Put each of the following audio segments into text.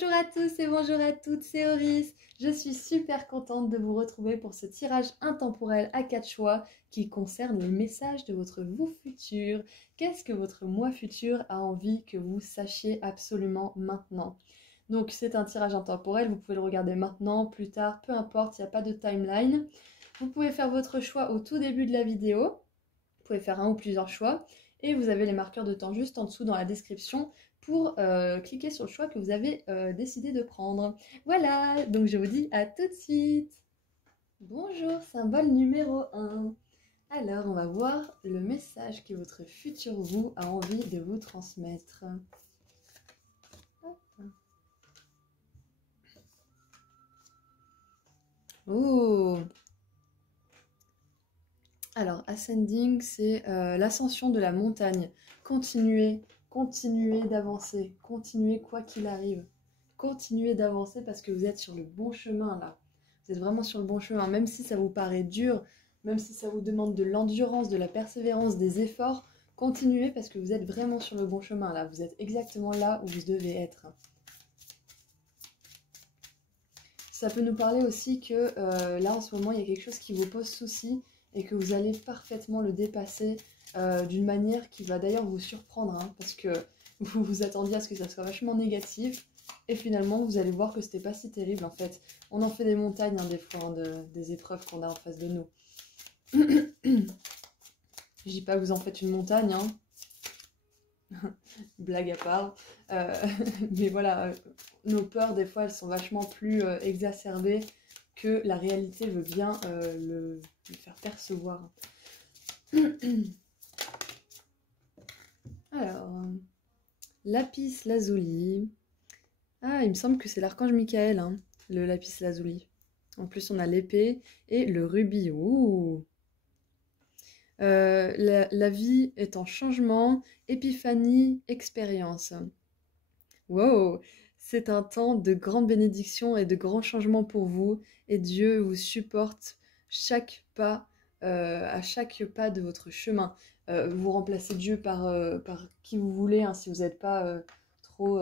Bonjour à tous et bonjour à toutes, c'est Auris. Je suis super contente de vous retrouver pour ce tirage intemporel à 4 choix qui concerne les messages de votre vous futur. Qu'est-ce que votre moi futur a envie que vous sachiez absolument maintenant? Donc c'est un tirage intemporel, vous pouvez le regarder maintenant, plus tard, peu importe, il n'y a pas de timeline. Vous pouvez faire votre choix au tout début de la vidéo, vous pouvez faire un ou plusieurs choix, et vous avez les marqueurs de temps juste en dessous dans la description pour cliquer sur le choix que vous avez décidé de prendre. Voilà, donc je vous dis à tout de suite. Bonjour, symbole numéro 1. Alors, on va voir le message que votre futur vous a envie de vous transmettre. Oh! Alors, ascending, c'est l'ascension de la montagne. Continuez d'avancer. Continuez quoi qu'il arrive. Continuez d'avancer parce que vous êtes sur le bon chemin là. Vous êtes vraiment sur le bon chemin. Même si ça vous paraît dur, même si ça vous demande de l'endurance, de la persévérance, des efforts, continuez parce que vous êtes vraiment sur le bon chemin là. Vous êtes exactement là où vous devez être. Ça peut nous parler aussi que là en ce moment il y a quelque chose qui vous pose souci et que vous allez parfaitement le dépasser d'une manière qui va d'ailleurs vous surprendre, hein, parce que vous vous attendiez à ce que ça soit vachement négatif et finalement vous allez voir que c'était pas si terrible en fait. On en fait des montagnes, hein, des fois, hein, des épreuves qu'on a en face de nous. Je dis pas que vous en faites une montagne, hein. Blague à part. Mais voilà, nos peurs, des fois, elles sont vachement plus exacerbées que la réalité veut bien le faire percevoir. Alors, lapis lazuli. Ah, il me semble que c'est l'archange Michael, hein, le lapis lazuli. En plus, on a l'épée et le rubis. Ouh! La vie est en changement, épiphanie, expérience. Wow! C'est un temps de grande bénédiction et de grands changements pour vous, et Dieu vous supporte chaque pas, à chaque pas de votre chemin. Vous remplacez Dieu par qui vous voulez, hein, si vous n'êtes pas trop,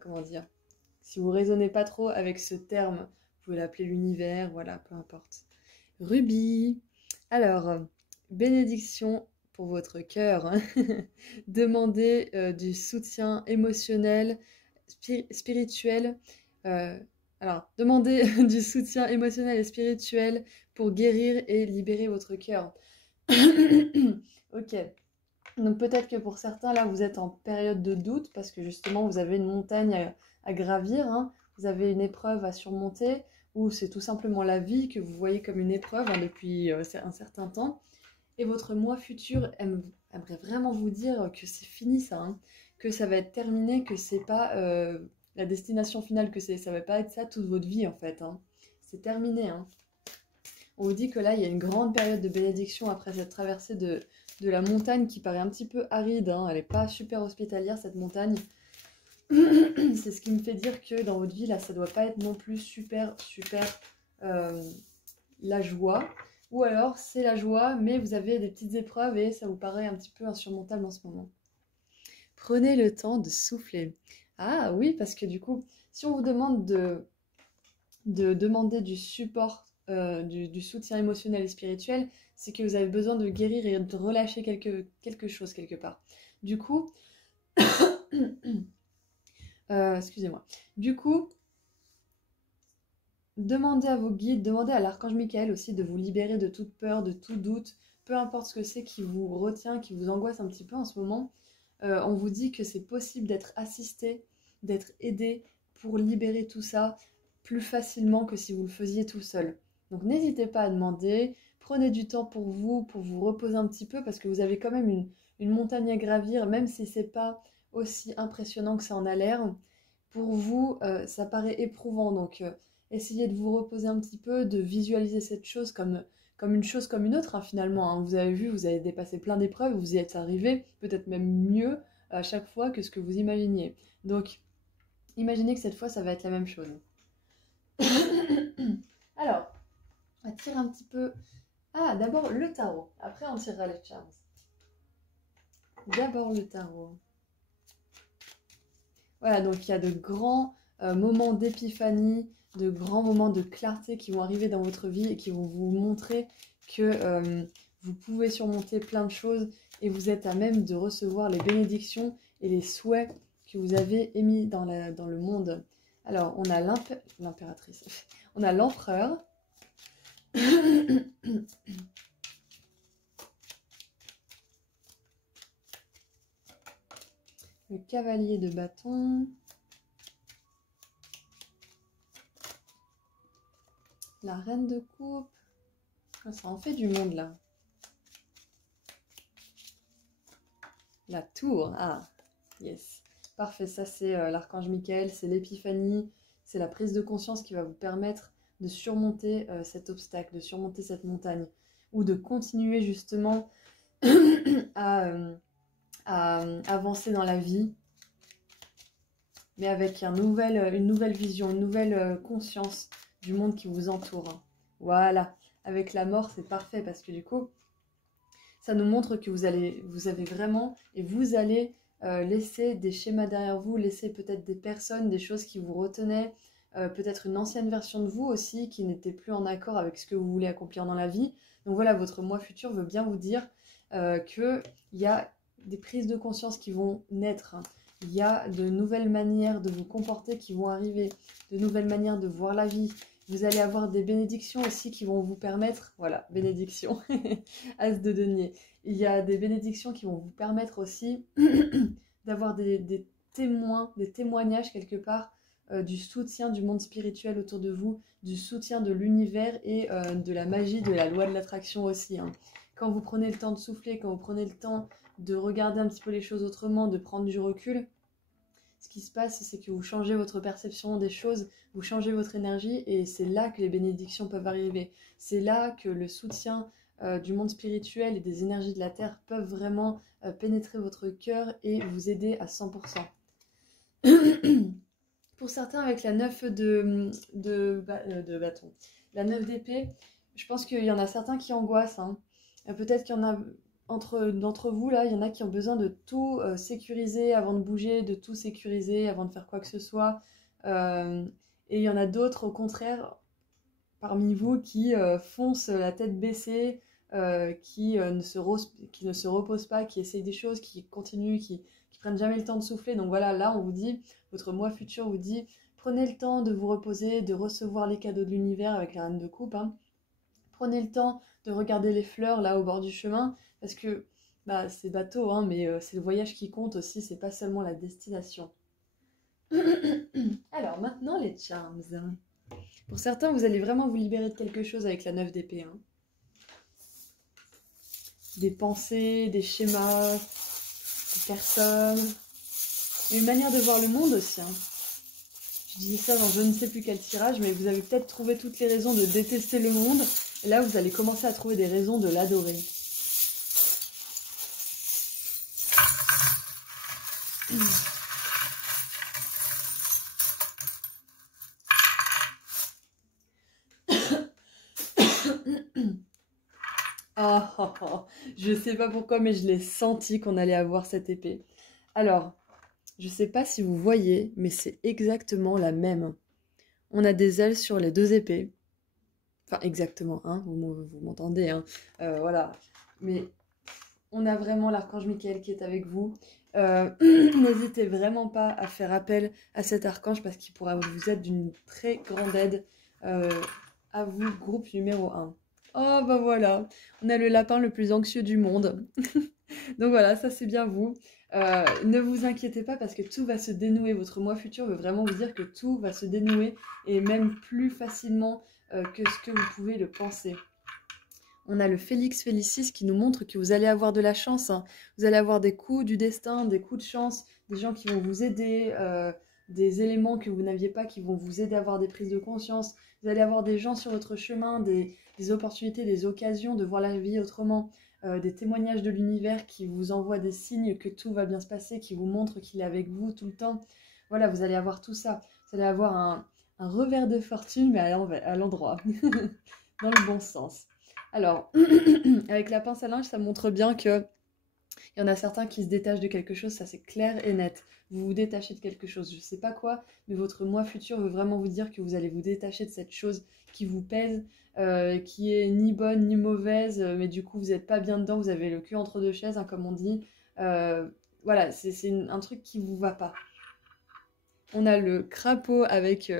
comment dire, si vous raisonnez pas trop avec ce terme, vous pouvez l'appeler l'univers, voilà, peu importe. Rubis. Alors, bénédiction pour votre cœur. Demandez du soutien émotionnel, spirituel. Alors, demandez du soutien émotionnel et spirituel pour guérir et libérer votre cœur. Ok. Donc peut-être que pour certains, là, vous êtes en période de doute parce que justement, vous avez une montagne à gravir, hein, vous avez une épreuve à surmonter, ou c'est tout simplement la vie que vous voyez comme une épreuve, hein, depuis un certain temps. Et votre moi futur aimerait vraiment vous dire que c'est fini ça, hein, que ça va être terminé, que c'est pas la destination finale, que ça va pas être ça toute votre vie en fait, hein. C'est terminé, hein. On vous dit que là, il y a une grande période de bénédiction après cette traversée de la montagne qui paraît un petit peu aride, hein. Elle n'est pas super hospitalière cette montagne. C'est ce qui me fait dire que dans votre vie, là, ça doit pas être non plus super la joie. Ou alors, c'est la joie, mais vous avez des petites épreuves et ça vous paraît un petit peu insurmontable en ce moment. Prenez le temps de souffler. Ah oui, parce que du coup, si on vous demande de demander du support, du soutien émotionnel et spirituel, c'est que vous avez besoin de guérir et de relâcher quelque chose quelque part. Du coup, excusez-moi. Du coup, demandez à vos guides, demandez à l'archange Michael aussi de vous libérer de toute peur, de tout doute, peu importe ce que c'est qui vous retient, qui vous angoisse un petit peu en ce moment. On vous dit que c'est possible d'être assisté, d'être aidé pour libérer tout ça plus facilement que si vous le faisiez tout seul. Donc n'hésitez pas à demander, prenez du temps pour vous reposer un petit peu parce que vous avez quand même une montagne à gravir, même si c'est pas aussi impressionnant que ça en a l'air. Pour vous, ça paraît éprouvant, donc essayez de vous reposer un petit peu, de visualiser cette chose comme une chose comme une autre, hein, finalement, hein. Vous avez vu, vous avez dépassé plein d'épreuves, vous y êtes arrivé, peut-être même mieux à chaque fois que ce que vous imaginiez. Donc, imaginez que cette fois, ça va être la même chose. Alors, on va tirer un petit peu... Ah, d'abord le tarot. Après, on tirera les charms. D'abord le tarot. Voilà, donc il y a de grands moments d'épiphanie, de grands moments de clarté qui vont arriver dans votre vie et qui vont vous montrer que vous pouvez surmonter plein de choses et vous êtes à même de recevoir les bénédictions et les souhaits que vous avez émis dans le monde. Alors, on a l'impératrice, on a l'empereur, le cavalier de bâton, la reine de coupe. Ça en fait du monde là. La tour, ah, yes. Parfait, ça c'est l'archange Michael, c'est l'épiphanie, c'est la prise de conscience qui va vous permettre de surmonter cet obstacle, de surmonter cette montagne, ou de continuer justement à avancer dans la vie, mais avec une nouvelle vision, une nouvelle conscience du monde qui vous entoure. Voilà, avec la mort c'est parfait parce que du coup, ça nous montre que vous avez vraiment, et vous allez laisser des schémas derrière vous, laisser peut-être des personnes, des choses qui vous retenaient, peut-être une ancienne version de vous aussi qui n'était plus en accord avec ce que vous voulez accomplir dans la vie. Donc voilà, votre moi futur veut bien vous dire qu'il y a des prises de conscience qui vont naître. Il y a de nouvelles manières de vous comporter qui vont arriver, de nouvelles manières de voir la vie. Vous allez avoir des bénédictions aussi qui vont vous permettre, voilà, bénédiction, as de denier. Il y a des bénédictions qui vont vous permettre aussi d'avoir des témoins, des témoignages quelque part du soutien du monde spirituel autour de vous, du soutien de l'univers et de la magie, de la loi de l'attraction aussi. Hein. Quand vous prenez le temps de souffler, quand vous prenez le temps de regarder un petit peu les choses autrement, de prendre du recul, ce qui se passe, c'est que vous changez votre perception des choses, vous changez votre énergie et c'est là que les bénédictions peuvent arriver. C'est là que le soutien du monde spirituel et des énergies de la Terre peuvent vraiment pénétrer votre cœur et vous aider à 100%. Pour certains, avec la 9 de bâton, la 9 d'épée, je pense qu'il y en a certains qui angoissent. Hein. Peut-être qu'il y en a... D'entre vous, là, il y en a qui ont besoin de tout sécuriser avant de bouger, de tout sécuriser avant de faire quoi que ce soit. Et il y en a d'autres, au contraire, parmi vous, qui foncent la tête baissée, qui ne se reposent pas, qui essayent des choses, qui continuent, qui prennent jamais le temps de souffler. Donc voilà, là, on vous dit, votre moi futur vous dit, prenez le temps de vous reposer, de recevoir les cadeaux de l'univers avec la reine de coupe. Hein. Prenez le temps de regarder les fleurs là au bord du chemin. Parce que bah, c'est bateau, hein, mais c'est le voyage qui compte aussi, c'est pas seulement la destination. Alors maintenant les charms. Pour certains, vous allez vraiment vous libérer de quelque chose avec la 9 d'épée. Hein. Des pensées, des schémas, des personnes, une manière de voir le monde aussi. Hein. Je disais ça dans je ne sais plus quel tirage, mais vous avez peut-être trouvé toutes les raisons de détester le monde. Et là, vous allez commencer à trouver des raisons de l'adorer. Oh, oh, oh. Je sais pas pourquoi, mais je l'ai senti qu'on allait avoir cette épée. Alors, je sais pas si vous voyez, mais c'est exactement la même. On a des ailes sur les deux épées. Enfin, exactement, hein, vous m'entendez, hein. Voilà. Mais on a vraiment l'archange Michael qui est avec vous. N'hésitez vraiment pas à faire appel à cet archange parce qu'il pourra vous être d'une très grande aide. À vous, groupe numéro 1. Oh, bah voilà, on a le lapin le plus anxieux du monde. Donc voilà, ça c'est bien vous. Ne vous inquiétez pas parce que tout va se dénouer. Votre moi futur veut vraiment vous dire que tout va se dénouer et même plus facilement que ce que vous pouvez le penser. On a le Félix Félicis qui nous montre que vous allez avoir de la chance. Hein. Vous allez avoir des coups du destin, des coups de chance, des gens qui vont vous aider, des éléments que vous n'aviez pas qui vont vous aider à avoir des prises de conscience. Vous allez avoir des gens sur votre chemin, des opportunités, des occasions de voir la vie autrement. Des témoignages de l'univers qui vous envoient des signes que tout va bien se passer, qui vous montrent qu'il est avec vous tout le temps. Voilà, vous allez avoir tout ça. Vous allez avoir un revers de fortune, mais à l'endroit, dans le bon sens. Alors, avec la pince à linge, ça montre bien que Il y en a certains qui se détachent de quelque chose, ça c'est clair et net. Vous vous détachez de quelque chose, je ne sais pas quoi, mais votre moi futur veut vraiment vous dire que vous allez vous détacher de cette chose qui vous pèse, qui est ni bonne ni mauvaise, mais du coup vous n'êtes pas bien dedans, vous avez le cul entre deux chaises, hein, comme on dit. Voilà, c'est un truc qui vous va pas. On a le crapaud avec,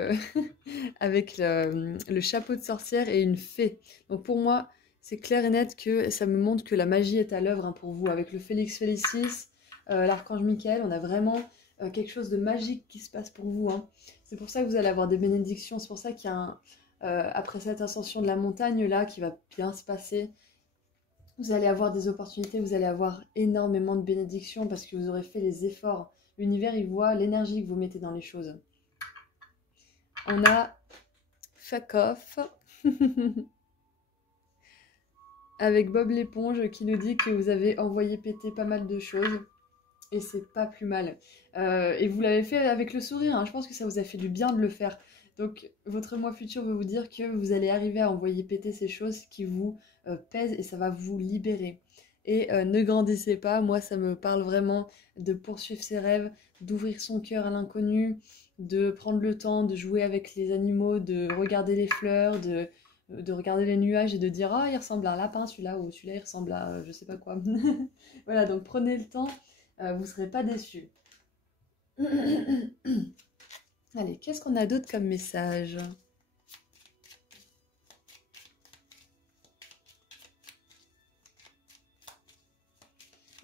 avec le chapeau de sorcière et une fée. Donc pour moi, c'est clair et net que ça me montre que la magie est à l'œuvre, hein, pour vous. Avec le Félix Félicis, l'archange Michael, on a vraiment quelque chose de magique qui se passe pour vous, hein. C'est pour ça que vous allez avoir des bénédictions. C'est pour ça qu'il y a après cette ascension de la montagne là qui va bien se passer, vous allez avoir des opportunités, vous allez avoir énormément de bénédictions parce que vous aurez fait les efforts. L'univers, il voit l'énergie que vous mettez dans les choses. On a Fuck Off avec Bob l'éponge qui nous dit que vous avez envoyé péter pas mal de choses et c'est pas plus mal. Et vous l'avez fait avec le sourire, hein. Je pense que ça vous a fait du bien de le faire. Donc votre moi futur veut vous dire que vous allez arriver à envoyer péter ces choses qui vous pèsent et ça va vous libérer. Et ne grandissez pas, moi ça me parle vraiment de poursuivre ses rêves, d'ouvrir son cœur à l'inconnu, de prendre le temps de jouer avec les animaux, de regarder les fleurs, de regarder les nuages et de dire ah, il ressemble à un lapin celui-là, ou celui-là il ressemble à je sais pas quoi. Voilà, donc prenez le temps, vous ne serez pas déçus. Allez, qu'est-ce qu'on a d'autre comme message?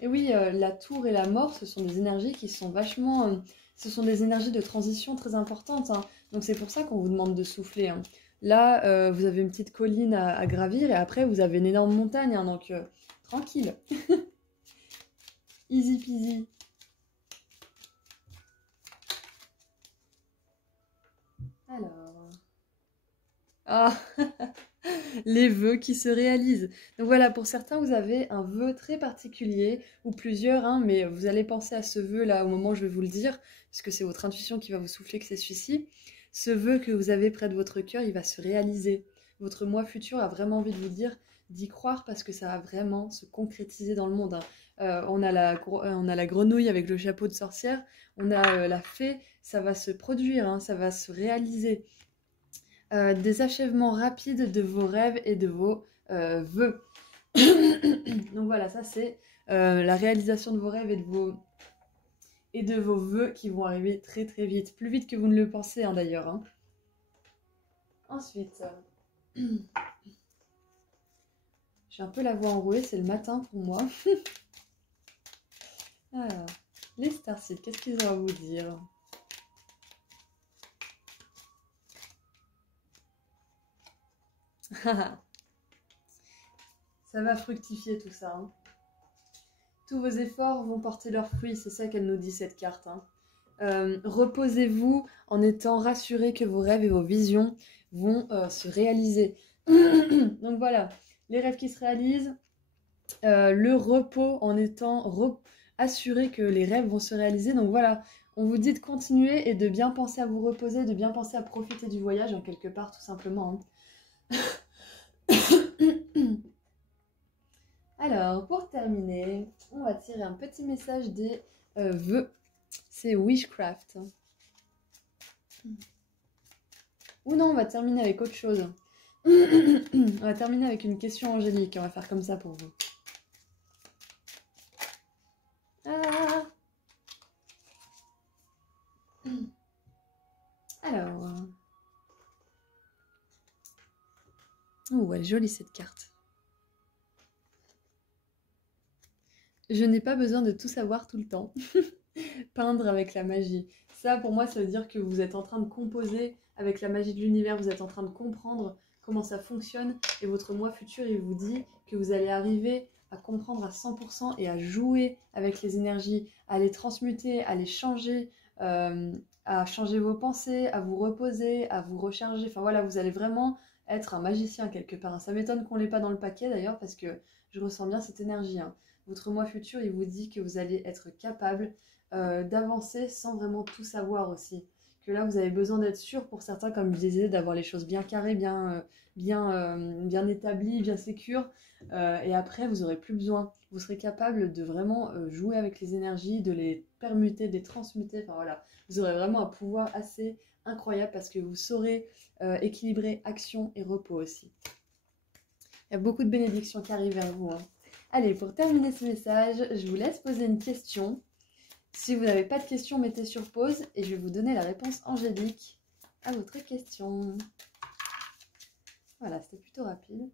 Et oui, la tour et la mort, ce sont des énergies qui sont vachement... ce sont des énergies de transition très importantes, hein. Donc c'est pour ça qu'on vous demande de souffler, hein. Là, vous avez une petite colline à gravir et après, vous avez une énorme montagne, hein, donc tranquille. Easy peasy. Alors... Ah, les vœux qui se réalisent. Donc voilà, pour certains, vous avez un vœu très particulier, ou plusieurs, hein, mais vous allez penser à ce vœu là au moment où je vais vous le dire, puisque c'est votre intuition qui va vous souffler que c'est celui-ci. Ce vœu que vous avez près de votre cœur, il va se réaliser. Votre moi futur a vraiment envie de vous dire d'y croire parce que ça va vraiment se concrétiser dans le monde, hein. On a la grenouille avec le chapeau de sorcière, on a la fée, ça va se produire, hein, ça va se réaliser. Des achèvements rapides de vos rêves et de vos vœux. Donc voilà, ça c'est la réalisation de vos rêves et de vos vœux qui vont arriver très très vite. Plus vite que vous ne le pensez, hein, d'ailleurs, hein. Ensuite, j'ai un peu la voix enrouée, c'est le matin pour moi. Alors, les starseeds, qu'est-ce qu'ils ont à vous dire? Ça va fructifier tout ça, hein. Tous vos efforts vont porter leurs fruits, c'est ça qu'elle nous dit cette carte, hein. Reposez-vous en étant rassuré que vos rêves et vos visions vont se réaliser. Donc voilà, les rêves qui se réalisent, le repos en étant assuré que les rêves vont se réaliser. Donc voilà, on vous dit de continuer et de bien penser à vous reposer, de bien penser à profiter du voyage en quelque part tout simplement, hein. Alors, pour terminer, on va tirer un petit message des vœux. C'est Wishcraft. Ou non, on va terminer avec autre chose. On va terminer avec une question angélique. On va faire comme ça pour vous. Ah. Alors. Oh, elle est jolie cette carte. Je n'ai pas besoin de tout savoir tout le temps. Peindre avec la magie. Ça, pour moi, ça veut dire que vous êtes en train de composer avec la magie de l'univers, vous êtes en train de comprendre comment ça fonctionne, et votre moi futur, il vous dit que vous allez arriver à comprendre à 100% et à jouer avec les énergies, à les transmuter, à les changer, à changer vos pensées, à vous reposer, à vous recharger. Enfin voilà, vous allez vraiment être un magicien quelque part. Ça m'étonne qu'on l'ait pas dans le paquet d'ailleurs, parce que je ressens bien cette énergie, hein. Votre moi futur, il vous dit que vous allez être capable d'avancer sans vraiment tout savoir aussi. Que là, vous avez besoin d'être sûr pour certains, comme je disais, d'avoir les choses bien carrées, bien établies, bien sécures. Et après, vous n'aurez plus besoin. vous serez capable de vraiment jouer avec les énergies, de les permuter, de les transmuter, enfin voilà, vous aurez vraiment un pouvoir assez incroyable parce que vous saurez équilibrer action et repos aussi. Il y a beaucoup de bénédictions qui arrivent vers vous, hein. Allez, pour terminer ce message, je vous laisse poser une question. Si vous n'avez pas de questions, mettez sur pause et je vais vous donner la réponse angélique à votre question. Voilà, c'était plutôt rapide.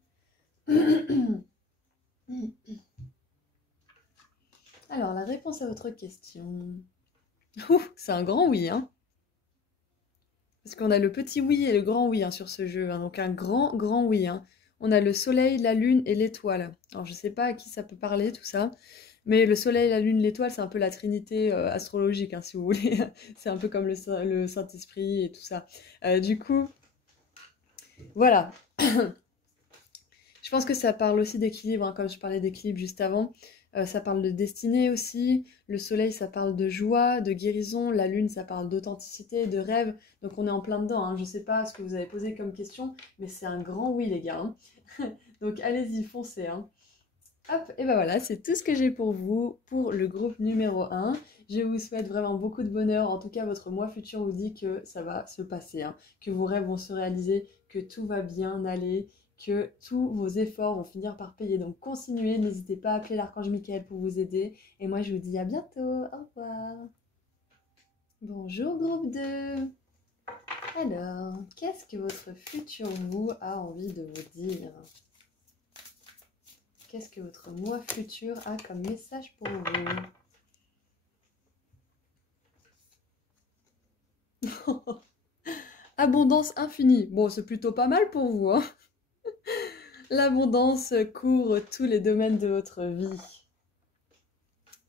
Alors, la réponse à votre question. C'est un grand oui, hein. Parce qu'on a le petit oui et le grand oui, hein, sur ce jeu, hein. Donc un grand, grand oui, hein. On a le soleil, la lune et l'étoile. Alors, je sais pas à qui ça peut parler, tout ça. Mais le soleil, la lune, l'étoile, c'est un peu la trinité astrologique, hein, si vous voulez. C'est un peu comme le Saint-Esprit et tout ça. Du coup, voilà. Je pense que ça parle aussi d'équilibre, hein, comme je parlais d'équilibre juste avant. Ça parle de destinée aussi. Le soleil, ça parle de joie, de guérison. La lune, ça parle d'authenticité, de rêve. Donc on est en plein dedans, hein. Je sais pas ce que vous avez posé comme question, mais c'est un grand oui, les gars, hein. Donc allez-y, foncez, hein. Hop, et ben voilà, c'est tout ce que j'ai pour vous, pour le groupe numéro 1. Je vous souhaite vraiment beaucoup de bonheur. En tout cas, votre moi futur vous dit que ça va se passer, hein, que vos rêves vont se réaliser, que tout va bien aller, que tous vos efforts vont finir par payer. Donc continuez, n'hésitez pas à appeler l'archange Michael pour vous aider. Et moi, je vous dis à bientôt. Au revoir. Bonjour groupe 2. Alors, qu'est-ce que votre futur vous a envie de vous dire ? Qu'est-ce que votre moi futur a comme message pour vous? Abondance infinie. Bon, c'est plutôt pas mal pour vous, hein. L'abondance couvre tous les domaines de votre vie.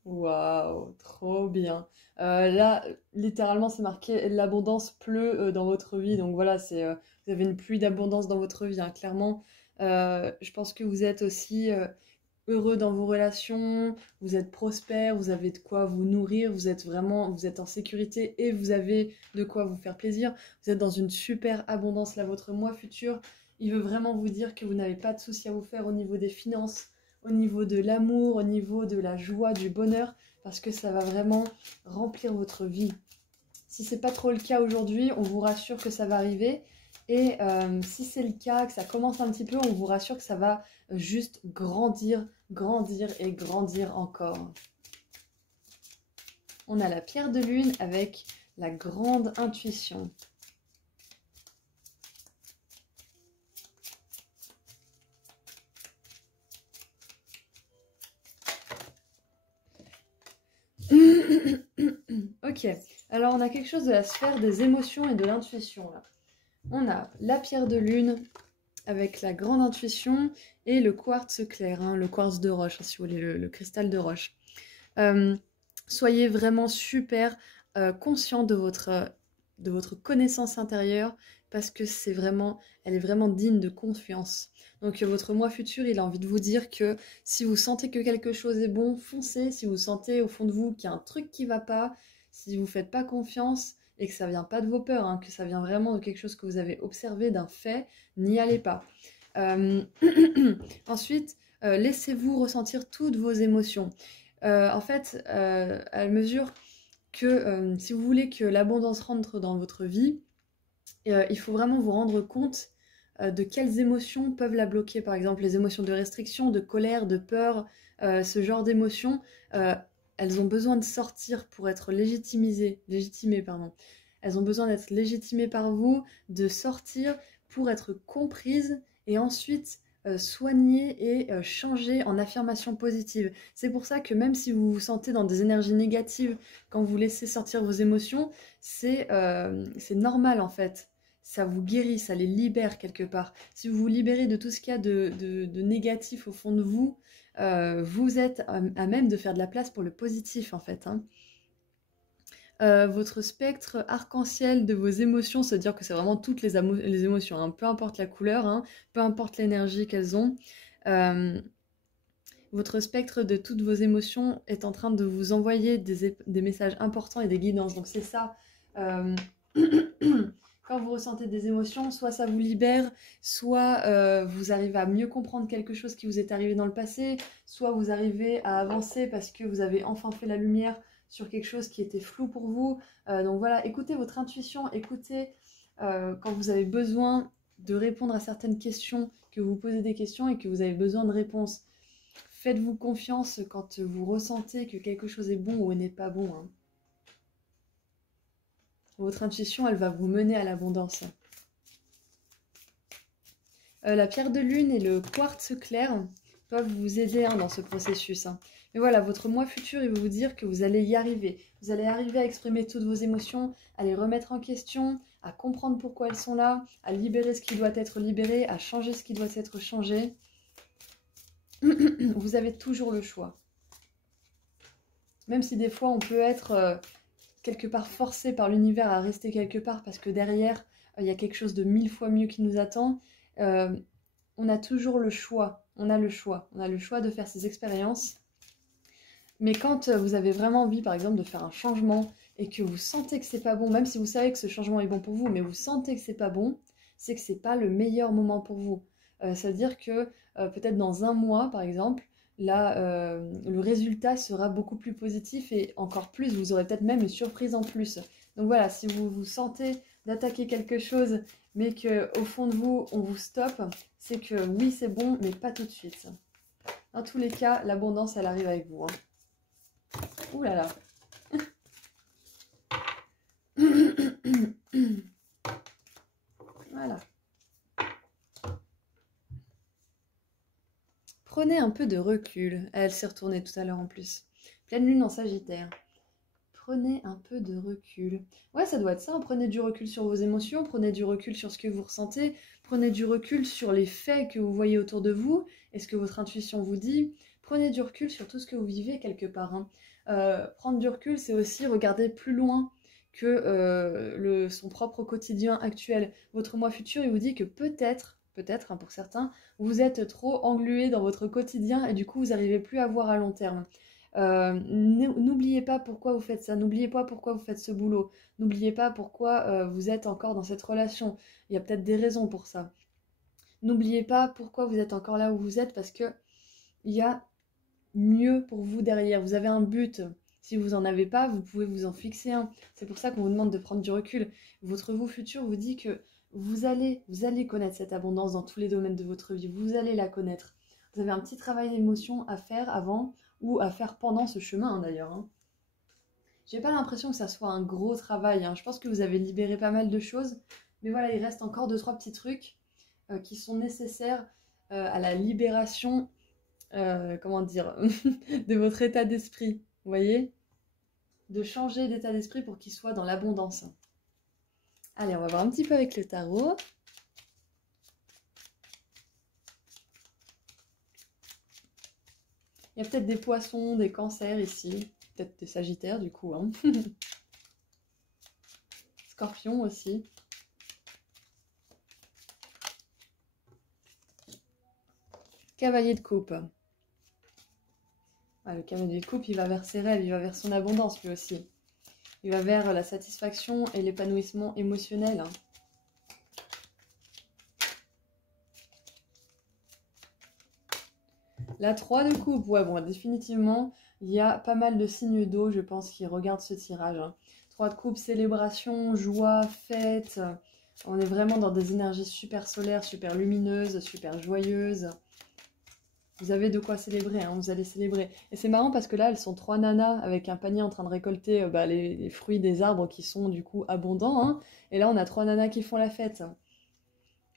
Waouh, trop bien. Là, littéralement, c'est marqué l'abondance pleut dans votre vie. Donc voilà, vous avez une pluie d'abondance dans votre vie, hein, clairement. Je pense que vous êtes aussi heureux dans vos relations, vous êtes prospère, vous avez de quoi vous nourrir, vous êtes en sécurité et vous avez de quoi vous faire plaisir. Vous êtes dans une super abondance là, votre moi futur. Il veut vraiment vous dire que vous n'avez pas de soucis à vous faire au niveau des finances, au niveau de l'amour, au niveau de la joie, du bonheur, parce que ça va vraiment remplir votre vie. Si c'est pas trop le cas aujourd'hui, on vous rassure que ça va arriver. Et si c'est le cas, que ça commence un petit peu, on vous rassure que ça va juste grandir, grandir et grandir encore. On a la pierre de lune avec la grande intuition. Ok, alors on a quelque chose de la sphère des émotions et de l'intuition là. On a la pierre de lune avec la grande intuition et le quartz clair, hein, le quartz de roche, si vous voulez, le cristal de roche. Soyez vraiment super conscient de votre connaissance intérieure parce que elle est vraiment digne de confiance. Donc votre moi futur, il a envie de vous dire que si vous sentez que quelque chose est bon, foncez. Si vous sentez au fond de vous qu'il y a un truc qui va pas, si vous ne faites pas confiance et que ça vient pas de vos peurs, hein, que ça vient vraiment de quelque chose que vous avez observé, d'un fait, n'y allez pas. Ensuite, laissez-vous ressentir toutes vos émotions. En fait, à mesure que si vous voulez que l'abondance rentre dans votre vie, il faut vraiment vous rendre compte de quelles émotions peuvent la bloquer. Par exemple, les émotions de restriction, de colère, de peur, ce genre d'émotions, elles ont besoin de sortir pour être légitimées. Elles ont besoin d'être légitimées par vous, de sortir pour être comprises et ensuite soigner et changer en affirmation positive. C'est pour ça que même si vous vous sentez dans des énergies négatives quand vous laissez sortir vos émotions, c'est normal en fait. Ça vous guérit, ça les libère quelque part. Si vous vous libérez de tout ce qu'il y a de négatif au fond de vous, vous êtes à même de faire de la place pour le positif en fait, hein. Votre spectre arc-en-ciel de vos émotions, c'est-à-dire que c'est vraiment toutes les émotions, hein, peu importe la couleur, hein, peu importe l'énergie qu'elles ont. Votre spectre de toutes vos émotions est en train de vous envoyer des messages importants et des guidances. Donc c'est ça, quand vous ressentez des émotions, soit ça vous libère, soit vous arrivez à mieux comprendre quelque chose qui vous est arrivé dans le passé, soit vous arrivez à avancer parce que vous avez enfin fait la lumière sur quelque chose qui était flou pour vous. Donc voilà, écoutez votre intuition, écoutez quand vous avez besoin de répondre à certaines questions, que vous posez des questions et que vous avez besoin de réponses. Faites-vous confiance quand vous ressentez que quelque chose est bon ou n'est pas bon, hein. Votre intuition, elle va vous mener à l'abondance. La pierre de lune et le quartz clair peuvent vous aider hein, dans ce processus. Hein. Mais voilà, votre moi futur, il va vous dire que vous allez y arriver. Vous allez arriver à exprimer toutes vos émotions, à les remettre en question, à comprendre pourquoi elles sont là, à libérer ce qui doit être libéré, à changer ce qui doit être changé. Vous avez toujours le choix. Même si des fois, on peut être quelque part forcé par l'univers à rester quelque part parce que derrière, il y a quelque chose de 1000 fois mieux qui nous attend. On a toujours le choix. On a le choix. On a le choix de faire ces expériences. Mais quand vous avez vraiment envie, par exemple, de faire un changement et que vous sentez que c'est pas bon, même si vous savez que ce changement est bon pour vous, mais vous sentez que c'est pas bon, c'est que c'est pas le meilleur moment pour vous. C'est-à-dire que peut-être dans un mois, par exemple, là, le résultat sera beaucoup plus positif et encore plus, vous aurez peut-être même une surprise en plus. Donc voilà, si vous vous sentez d'attaquer quelque chose, mais qu'au fond de vous, on vous stoppe, c'est que oui, c'est bon, mais pas tout de suite. Dans tous les cas, l'abondance, elle arrive avec vous. Hein. Ouh là là. Voilà. Prenez un peu de recul. Elle s'est retournée tout à l'heure en plus. Pleine lune en Sagittaire. Prenez un peu de recul. Ouais, ça doit être ça. Prenez du recul sur vos émotions, prenez du recul sur ce que vous ressentez, prenez du recul sur les faits que vous voyez autour de vous et ce que votre intuition vous dit. Prenez du recul sur tout ce que vous vivez quelque part. Hein. Prendre du recul, c'est aussi regarder plus loin que son propre quotidien actuel. Votre moi futur, il vous dit que peut-être hein, pour certains, vous êtes trop englué dans votre quotidien et du coup, vous n'arrivez plus à voir à long terme. N'oubliez pas pourquoi vous faites ça, n'oubliez pas pourquoi vous faites ce boulot, n'oubliez pas pourquoi vous êtes encore dans cette relation. Il y a peut-être des raisons pour ça. N'oubliez pas pourquoi vous êtes encore là où vous êtes parce que il y a mieux pour vous derrière. Vous avez un but. Si vous n'en avez pas, vous pouvez vous en fixer un. C'est pour ça qu'on vous demande de prendre du recul. Votre vous futur vous dit que vous allez connaître cette abondance dans tous les domaines de votre vie. Vous allez la connaître. Vous avez un petit travail d'émotion à faire avant ou à faire pendant ce chemin hein, d'ailleurs. Hein. J'ai pas l'impression que ça soit un gros travail. Hein. Je pense que vous avez libéré pas mal de choses. Mais voilà, il reste encore 2-3 petits trucs qui sont nécessaires à la libération comment dire, de votre état d'esprit, vous voyez? De changer d'état d'esprit pour qu'il soit dans l'abondance. Allez, on va voir un petit peu avec le tarot. Il y a peut-être des poissons, des cancers ici, peut-être des sagittaires du coup. Hein. Scorpion aussi. Cavalier de coupe. Ah, le cavalier de coupe, il va vers ses rêves, il va vers son abondance lui aussi. Il va vers la satisfaction et l'épanouissement émotionnel. La 3 de coupe, ouais, bon, définitivement, il y a pas mal de signes d'eau, je pense, qui regardent ce tirage. 3 de coupe, célébration, joie, fête. On est vraiment dans des énergies super solaires, super lumineuses, super joyeuses. Vous avez de quoi célébrer, hein, vous allez célébrer. Et c'est marrant parce que là, elles sont 3 nanas avec un panier en train de récolter les fruits des arbres qui sont du coup abondants. Hein. Et là, on a 3 nanas qui font la fête.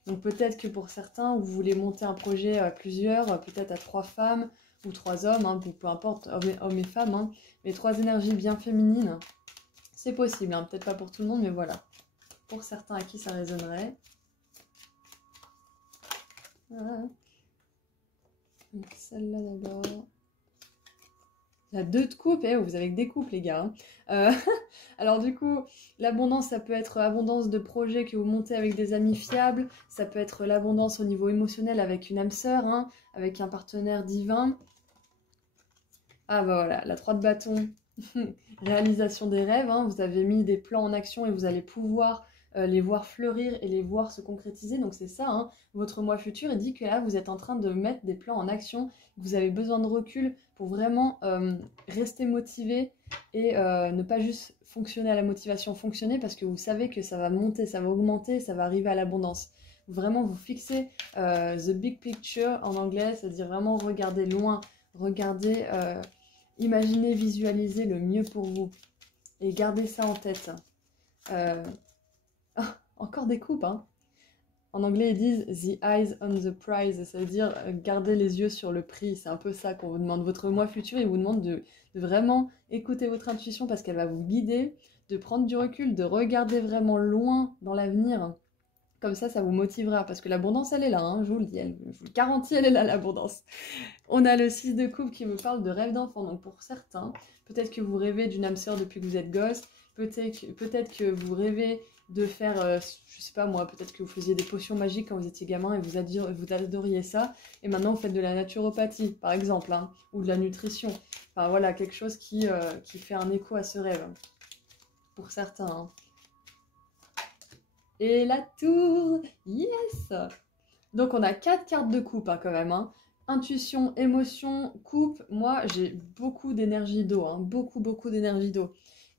Donc peut-être que pour certains, vous voulez monter un projet à plusieurs, peut-être à 3 femmes ou 3 hommes, hein, peu importe, hommes et femmes. Hein, mais 3 énergies bien féminines, c'est possible. Hein, peut-être pas pour tout le monde, mais voilà. Pour certains à qui ça résonnerait. Voilà. Donc celle-là d'abord. La 2 de coupe, vous avez que des coupes les gars. Hein. Alors du coup, l'abondance, ça peut être abondance de projets que vous montez avec des amis fiables. Ça peut être l'abondance au niveau émotionnel avec une âme sœur, hein, avec un partenaire divin. Ah bah voilà, la 3 de bâton. Réalisation des rêves. Hein. Vous avez mis des plans en action et vous allez pouvoir les voir fleurir et les voir se concrétiser. Donc c'est ça, hein, votre moi futur, il dit que là, vous êtes en train de mettre des plans en action, vous avez besoin de recul pour vraiment rester motivé et ne pas juste fonctionner à la motivation, fonctionner parce que vous savez que ça va monter, ça va augmenter, ça va arriver à l'abondance. Vraiment vous fixez the big picture en anglais, c'est-à-dire vraiment regarder loin, regarder, imaginez, visualisez le mieux pour vous et gardez ça en tête. Oh, encore des coupes, hein. En anglais, ils disent « the eyes on the prize », ça veut dire garder les yeux sur le prix. C'est un peu ça qu'on vous demande. Votre moi futur, il vous demande de vraiment écouter votre intuition parce qu'elle va vous guider, de prendre du recul, de regarder vraiment loin dans l'avenir. Comme ça vous motivera parce que l'abondance, elle est là, hein, je vous le dis, je vous le garantis, elle est là, l'abondance. On a le 6 de coupe qui me parle de rêve d'enfant. Donc pour certains, peut-être que vous rêvez d'une âme sœur depuis que vous êtes gosse, peut-être que vous rêvez de faire, je sais pas moi, peut-être que vous faisiez des potions magiques quand vous étiez gamin et vous adoriez ça, et maintenant vous faites de la naturopathie, par exemple, hein, ou de la nutrition. Enfin voilà, quelque chose qui fait un écho à ce rêve, pour certains. Hein. Et la tour, yes! Donc on a 4 cartes de coupe hein, quand même, hein. Intuition, émotion, coupe, moi j'ai beaucoup d'énergie d'eau, hein, beaucoup d'énergie d'eau.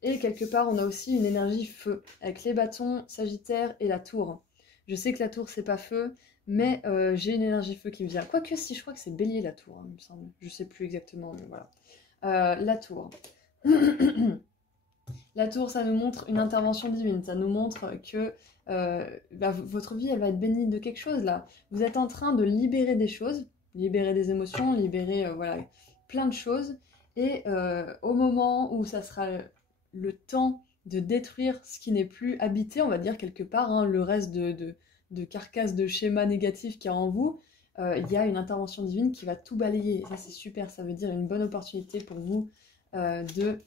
Et quelque part, on a aussi une énergie feu, avec les bâtons, Sagittaire et la tour. Je sais que la tour, c'est pas feu, mais j'ai une énergie feu qui me vient. Quoique, si, je crois que c'est bélier la tour, hein, il me semble. Je sais plus exactement, mais voilà. La tour. La tour, ça nous montre une intervention divine. Ça nous montre que votre vie, elle va être bénie de quelque chose, là. Vous êtes en train de libérer des choses, libérer des émotions, libérer, voilà, plein de choses. Et au moment où ça sera le temps de détruire ce qui n'est plus habité, on va dire quelque part, hein, le reste de carcasse de schéma négatif qu'il y a en vous, il y a une intervention divine qui va tout balayer. Et ça, c'est super, ça veut dire une bonne opportunité pour vous de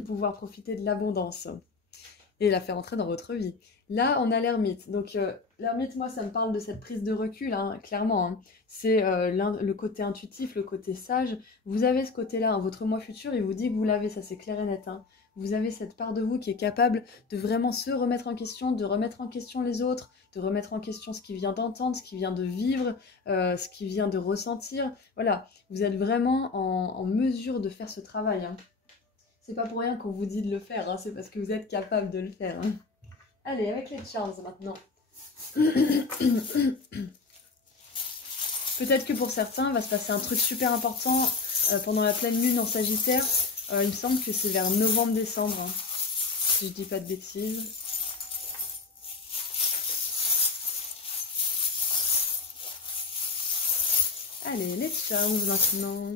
pouvoir profiter de l'abondance et la faire entrer dans votre vie. Là, on a l'ermite. Donc, l'ermite, moi, ça me parle de cette prise de recul, hein, clairement. Hein. C'est le côté intuitif, le côté sage. Vous avez ce côté-là, hein, votre moi futur, il vous dit que vous l'avez, ça c'est clair et net. Hein. Vous avez cette part de vous qui est capable de vraiment se remettre en question, de remettre en question les autres, de remettre en question ce qui vient d'entendre, ce qui vient de vivre, ce qui vient de ressentir. Voilà, vous êtes vraiment en mesure de faire ce travail. Hein. C'est pas pour rien qu'on vous dit de le faire, hein, c'est parce que vous êtes capable de le faire. Hein. Allez, avec les charms maintenant. Peut-être que pour certains, il va se passer un truc super important pendant la pleine lune en Sagittaire. Il me semble que c'est vers novembre-décembre, hein, si je dis pas de bêtises. Allez, les charms maintenant.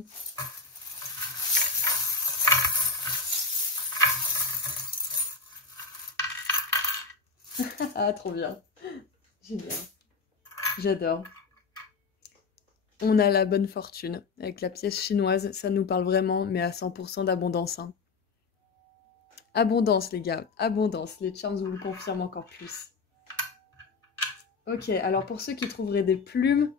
Ah, trop bien. Génial. J'adore. On a la bonne fortune. Avec la pièce chinoise, ça nous parle vraiment, mais à 100% d'abondance. Hein. Abondance, les gars. Abondance. Les charms vous le confirment encore plus. Ok, alors pour ceux qui trouveraient des plumes,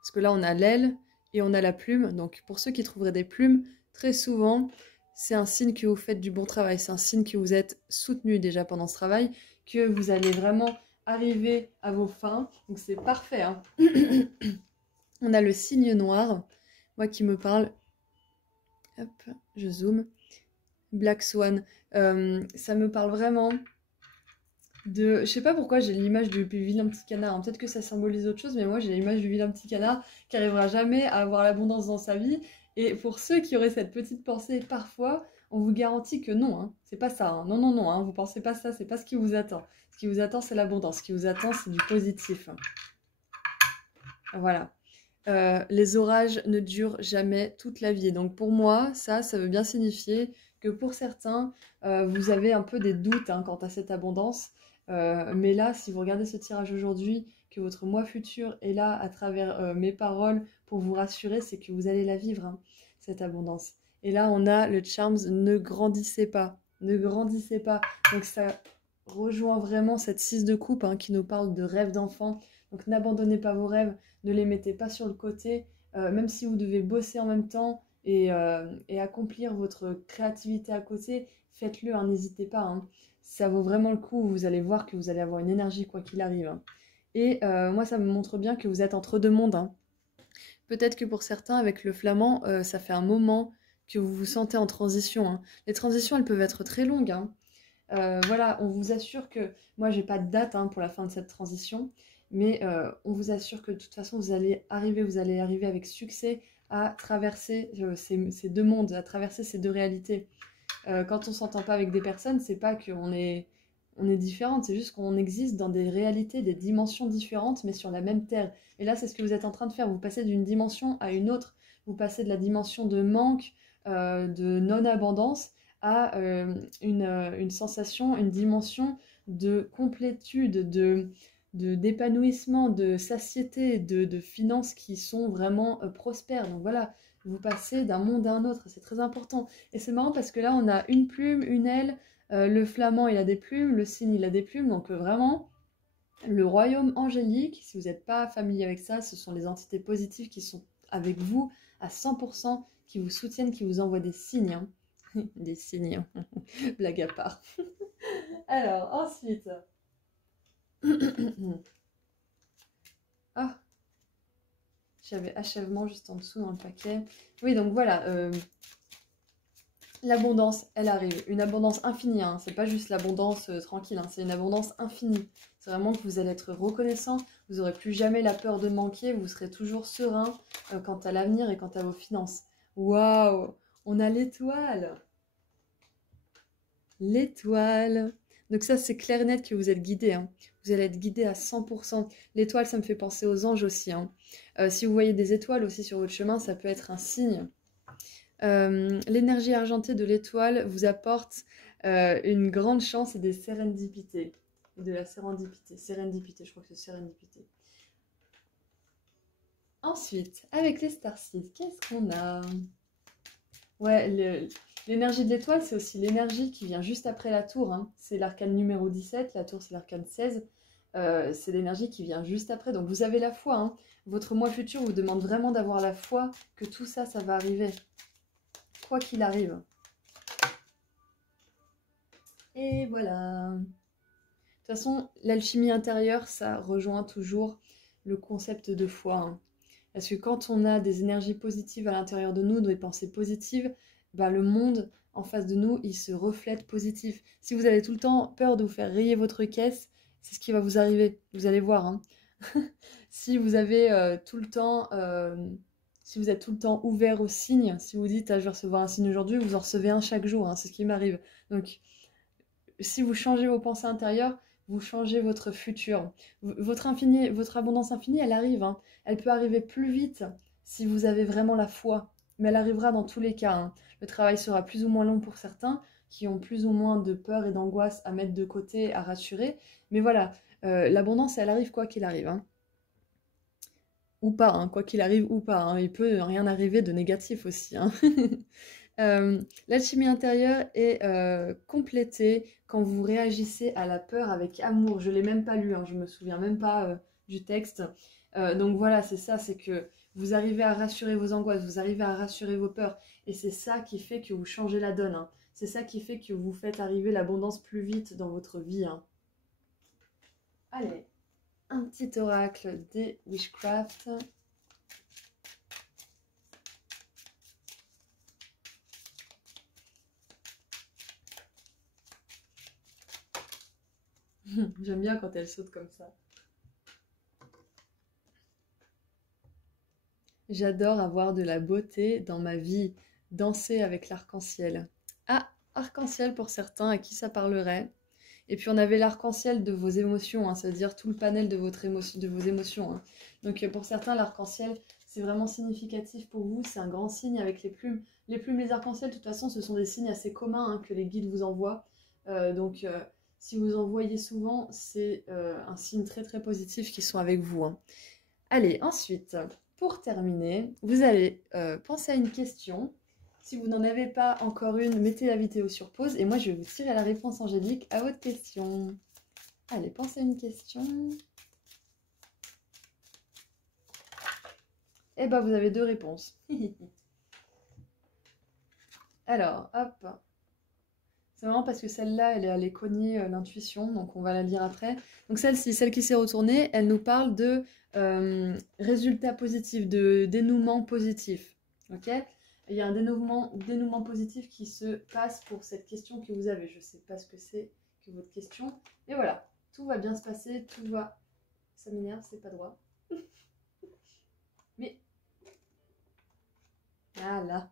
parce que là, on a l'aile et on a la plume. Donc, pour ceux qui trouveraient des plumes, très souvent, c'est un signe que vous faites du bon travail. C'est un signe que vous êtes soutenu déjà pendant ce travail, que vous allez vraiment arriver à vos fins. Donc, c'est parfait. Hein. On a le signe noir, moi qui me parle. Hop, je zoome. Black Swan. Ça me parle vraiment de... Je sais pas pourquoi j'ai l'image du vilain petit canard. Hein. Peut-être que ça symbolise autre chose, mais moi j'ai l'image du vilain petit canard qui arrivera jamais à avoir l'abondance dans sa vie. Et pour ceux qui auraient cette petite pensée, parfois, on vous garantit que non, hein. C'est pas ça. Hein. Non, non, non, hein. Vous pensez pas ça, c'est pas ce qui vous attend. Ce qui vous attend, c'est l'abondance. Ce qui vous attend, c'est du positif. Voilà. Les orages ne durent jamais toute la vie. Donc pour moi, ça veut bien signifier que pour certains, vous avez un peu des doutes hein, quant à cette abondance. Mais là, si vous regardez ce tirage aujourd'hui, que votre moi futur est là à travers mes paroles pour vous rassurer, c'est que vous allez la vivre, hein, cette abondance. Et là, on a le charms, ne grandissez pas. Ne grandissez pas. Donc ça rejoint vraiment cette 6 de coupe hein, qui nous parle de rêve d'enfant. Donc n'abandonnez pas vos rêves, ne les mettez pas sur le côté, même si vous devez bosser en même temps, et accomplir votre créativité à côté, faites-le, hein, n'hésitez pas, hein. Ça vaut vraiment le coup, vous allez voir que vous allez avoir une énergie quoi qu'il arrive, hein. Et moi, ça me montre bien que vous êtes entre deux mondes, hein. Peut-être que pour certains, avec le flamand, ça fait un moment que vous vous sentez en transition, hein. Les transitions, elles peuvent être très longues, hein. Voilà, on vous assure que, moi j'ai pas de date hein, pour la fin de cette transition, mais on vous assure que de toute façon vous allez arriver avec succès à traverser ces deux mondes, à traverser ces deux réalités. Quand on s'entend pas avec des personnes, c'est pas on est différente, c'est juste qu'on existe dans des réalités, des dimensions différentes, mais sur la même terre. Et là, c'est ce que vous êtes en train de faire. Vous passez d'une dimension à une autre. Vous passez de la dimension de manque, de non-abondance, à une sensation, une dimension de complétude, d'épanouissement, de satiété, de finances qui sont vraiment prospères. Donc voilà, vous passez d'un monde à un autre, c'est très important. Et c'est marrant parce que là, on a une plume, une aile, le flamand, il a des plumes, le cygne, il a des plumes. Donc vraiment, le royaume angélique, si vous n'êtes pas familier avec ça, ce sont les entités positives qui sont avec vous à 100%, qui vous soutiennent, qui vous envoient des signes, hein. Des signes, hein. Blague à part. Alors, ensuite... Ah, j'avais achèvement juste en dessous dans le paquet. Oui, donc voilà, l'abondance, elle arrive. Une abondance infinie, hein. C'est pas juste l'abondance tranquille, hein. C'est une abondance infinie. C'est vraiment que vous allez être reconnaissant, vous n'aurez plus jamais la peur de manquer, vous serez toujours serein quant à l'avenir et quant à vos finances. Waouh, on a l'étoile. L'étoile. Donc ça, c'est clair et net que vous êtes guidé, hein. Vous allez être guidé à 100%. L'étoile, ça me fait penser aux anges aussi, hein. Si vous voyez des étoiles aussi sur votre chemin, ça peut être un signe. L'énergie argentée de l'étoile vous apporte une grande chance et des sérénipités. De la sérendipité. Sérendipité, je crois que c'est sérendipité. Ensuite, avec les starseeds, qu'est-ce qu'on a? Ouais, l'énergie de l'étoile, c'est aussi l'énergie qui vient juste après la tour, hein. C'est l'arcane numéro 17, la tour c'est l'arcane 16. C'est l'énergie qui vient juste après. Donc vous avez la foi, hein. Votre moi futur vous demande vraiment d'avoir la foi que tout ça, ça va arriver. Quoi qu'il arrive. Et voilà. De toute façon, l'alchimie intérieure, ça rejoint toujours le concept de foi, hein. Parce que quand on a des énergies positives à l'intérieur de nous, des pensées positives, bah, le monde en face de nous, il se reflète positif. Si vous avez tout le temps peur de vous faire rayer votre caisse, c'est ce qui va vous arriver. Vous allez voir, hein. Si vous avez tout le temps, si vous êtes tout le temps ouvert aux signes, si vous dites ah, je vais recevoir un signe aujourd'hui, vous en recevez un chaque jour, hein, c'est ce qui m'arrive. Donc si vous changez vos pensées intérieures, vous changez votre futur. Votre infini, votre abondance infinie, elle arrive, hein. Elle peut arriver plus vite si vous avez vraiment la foi, mais elle arrivera dans tous les cas, hein. Le travail sera plus ou moins long pour certains qui ont plus ou moins de peur et d'angoisse à mettre de côté, à rassurer. Mais voilà, l'abondance, elle arrive quoi qu'il arrive, hein. Ou pas, hein, quoi qu'il arrive ou pas, hein. Il peut rien arriver de négatif aussi, hein. L'alchimie intérieure est complétée quand vous réagissez à la peur avec amour. Je ne l'ai même pas lu, hein, je me souviens même pas du texte. Donc voilà, c'est ça, c'est que vous arrivez à rassurer vos angoisses, vous arrivez à rassurer vos peurs. Et c'est ça qui fait que vous changez la donne, hein. C'est ça qui fait que vous faites arriver l'abondance plus vite dans votre vie, hein. Allez, un petit oracle des Witchcraft. J'aime bien quand elle saute comme ça. J'adore avoir de la beauté dans ma vie, danser avec l'arc-en-ciel. Ah, arc-en-ciel pour certains à qui ça parlerait. Et puis on avait l'arc-en-ciel de vos émotions, hein, c'est-à-dire tout le panel de, de vos émotions, hein. Donc pour certains, l'arc-en-ciel, c'est vraiment significatif pour vous, c'est un grand signe avec les plumes. Les plumes, les arcs-en-ciel, de toute façon, ce sont des signes assez communs hein, que les guides vous envoient. Donc si vous en voyez souvent, c'est un signe très très positif qu'ils sont avec vous, hein. Allez, ensuite, pour terminer, vous allez penser à une question. Si vous n'en avez pas encore une, mettez la vidéo sur pause et moi je vais vous tirer la réponse angélique à votre question. Allez, pensez à une question. Eh ben, vous avez deux réponses. Alors, hop. C'est marrant parce que celle-là, elle est allée cogner l'intuition, donc on va la lire après. Donc celle-ci, celle qui s'est retournée, elle nous parle de résultats positifs, de dénouement positif. Ok? Il y a un dénouement positif qui se passe pour cette question que vous avez. Je ne sais pas ce que c'est que votre question. Et voilà, tout va bien se passer, tout va... Ça m'énerve, c'est pas droit. Mais... Voilà.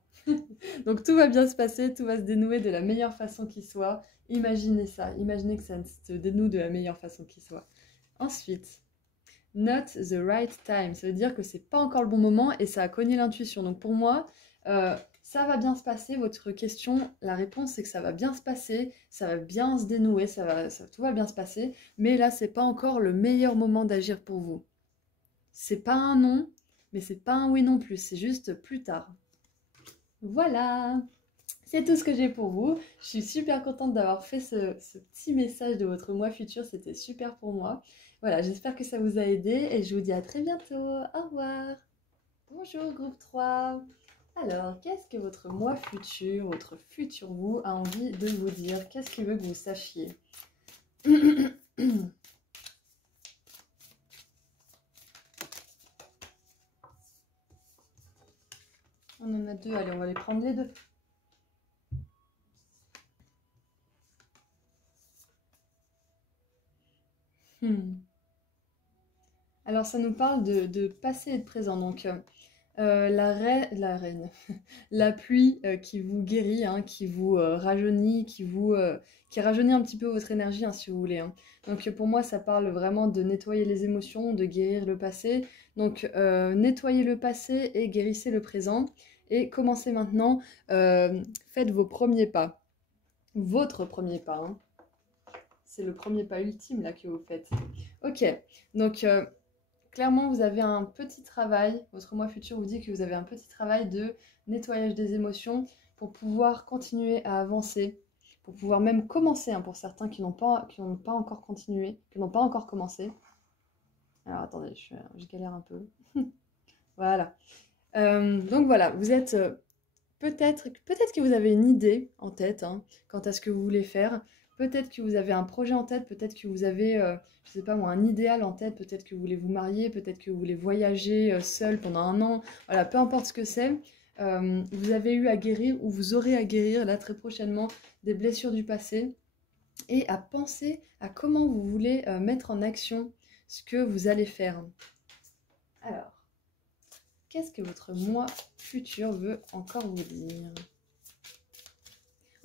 Donc tout va bien se passer, tout va se dénouer de la meilleure façon qui soit. Imaginez ça, imaginez que ça se dénoue de la meilleure façon qui soit. Ensuite, not the right time, ça veut dire que c'est pas encore le bon moment et ça a cogné l'intuition. Donc pour moi, ça va bien se passer, votre question, la réponse c'est que ça va bien se passer, ça va bien se dénouer, tout va bien se passer, mais là c'est pas encore le meilleur moment d'agir pour vous. C'est pas un non, mais c'est pas un oui non plus, c'est juste plus tard. Voilà, c'est tout ce que j'ai pour vous. Je suis super contente d'avoir fait ce petit message de votre moi futur, c'était super pour moi. Voilà, j'espère que ça vous a aidé et je vous dis à très bientôt. Au revoir. Bonjour groupe 3. Alors, qu'est-ce que votre moi futur, votre futur vous a envie de vous dire? Qu'est-ce qu'il veut que vous sachiez? On en a deux, allez, on va les prendre les deux. Alors, ça nous parle de passé et de présent. Donc, la reine, la pluie qui vous guérit, hein, qui vous rajeunit, qui rajeunit un petit peu votre énergie, hein, si vous voulez. Hein. Donc, pour moi, ça parle vraiment de nettoyer les émotions, de guérir le passé. Donc, nettoyez le passé et guérissez le présent. Et commencez maintenant, faites vos premiers pas. Votre premier pas, hein. C'est le premier pas ultime là que vous faites. Ok, donc clairement vous avez un petit travail, votre moi futur vous dit que vous avez un petit travail de nettoyage des émotions pour pouvoir continuer à avancer, pour pouvoir même commencer, hein, pour certains qui n'ont pas encore continué, qui n'ont pas encore commencé. Alors attendez, je galère un peu. Voilà. Donc voilà, vous êtes peut-être que vous avez une idée en tête, hein, quant à ce que vous voulez faire. Peut-être que vous avez un projet en tête, peut-être que vous avez, je sais pas moi, un idéal en tête, peut-être que vous voulez vous marier, peut-être que vous voulez voyager seul pendant un an. Voilà, peu importe ce que c'est, vous avez eu à guérir ou vous aurez à guérir là très prochainement des blessures du passé et à penser à comment vous voulez mettre en action ce que vous allez faire. Alors, qu'est-ce que votre moi futur veut encore vous dire?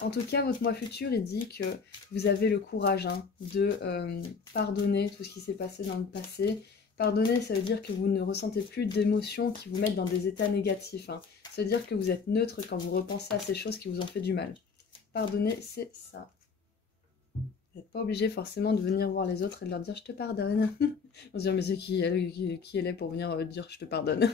En tout cas, votre moi futur, il dit que vous avez le courage, hein, de pardonner tout ce qui s'est passé dans le passé. Pardonner, ça veut dire que vous ne ressentez plus d'émotions qui vous mettent dans des états négatifs. Hein. Ça veut dire que vous êtes neutre quand vous repensez à ces choses qui vous ont fait du mal. Pardonner, c'est ça. Vous n'êtes pas obligé forcément de venir voir les autres et de leur dire « je te pardonne ». On se dit « mais c'est qui elle est pour venir dire « je te pardonne ».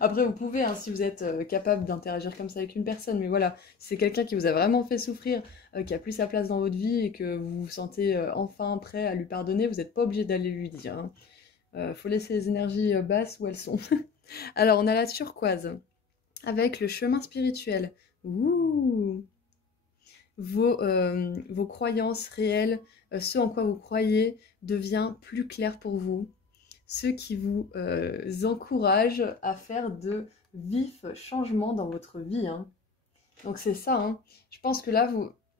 Après, vous pouvez, hein, si vous êtes capable d'interagir comme ça avec une personne, mais voilà, si c'est quelqu'un qui vous a vraiment fait souffrir, qui a plus sa place dans votre vie et que vous vous sentez enfin prêt à lui pardonner, vous n'êtes pas obligé d'aller lui dire. Hein. Faut laisser les énergies basses où elles sont. Alors, on a la turquoise avec le chemin spirituel. Ouh! Vos croyances réelles, ce en quoi vous croyez, devient plus clair pour vous. Ce qui vous encourage à faire de vifs changements dans votre vie. Hein. Donc c'est ça. Hein. Je pense que là,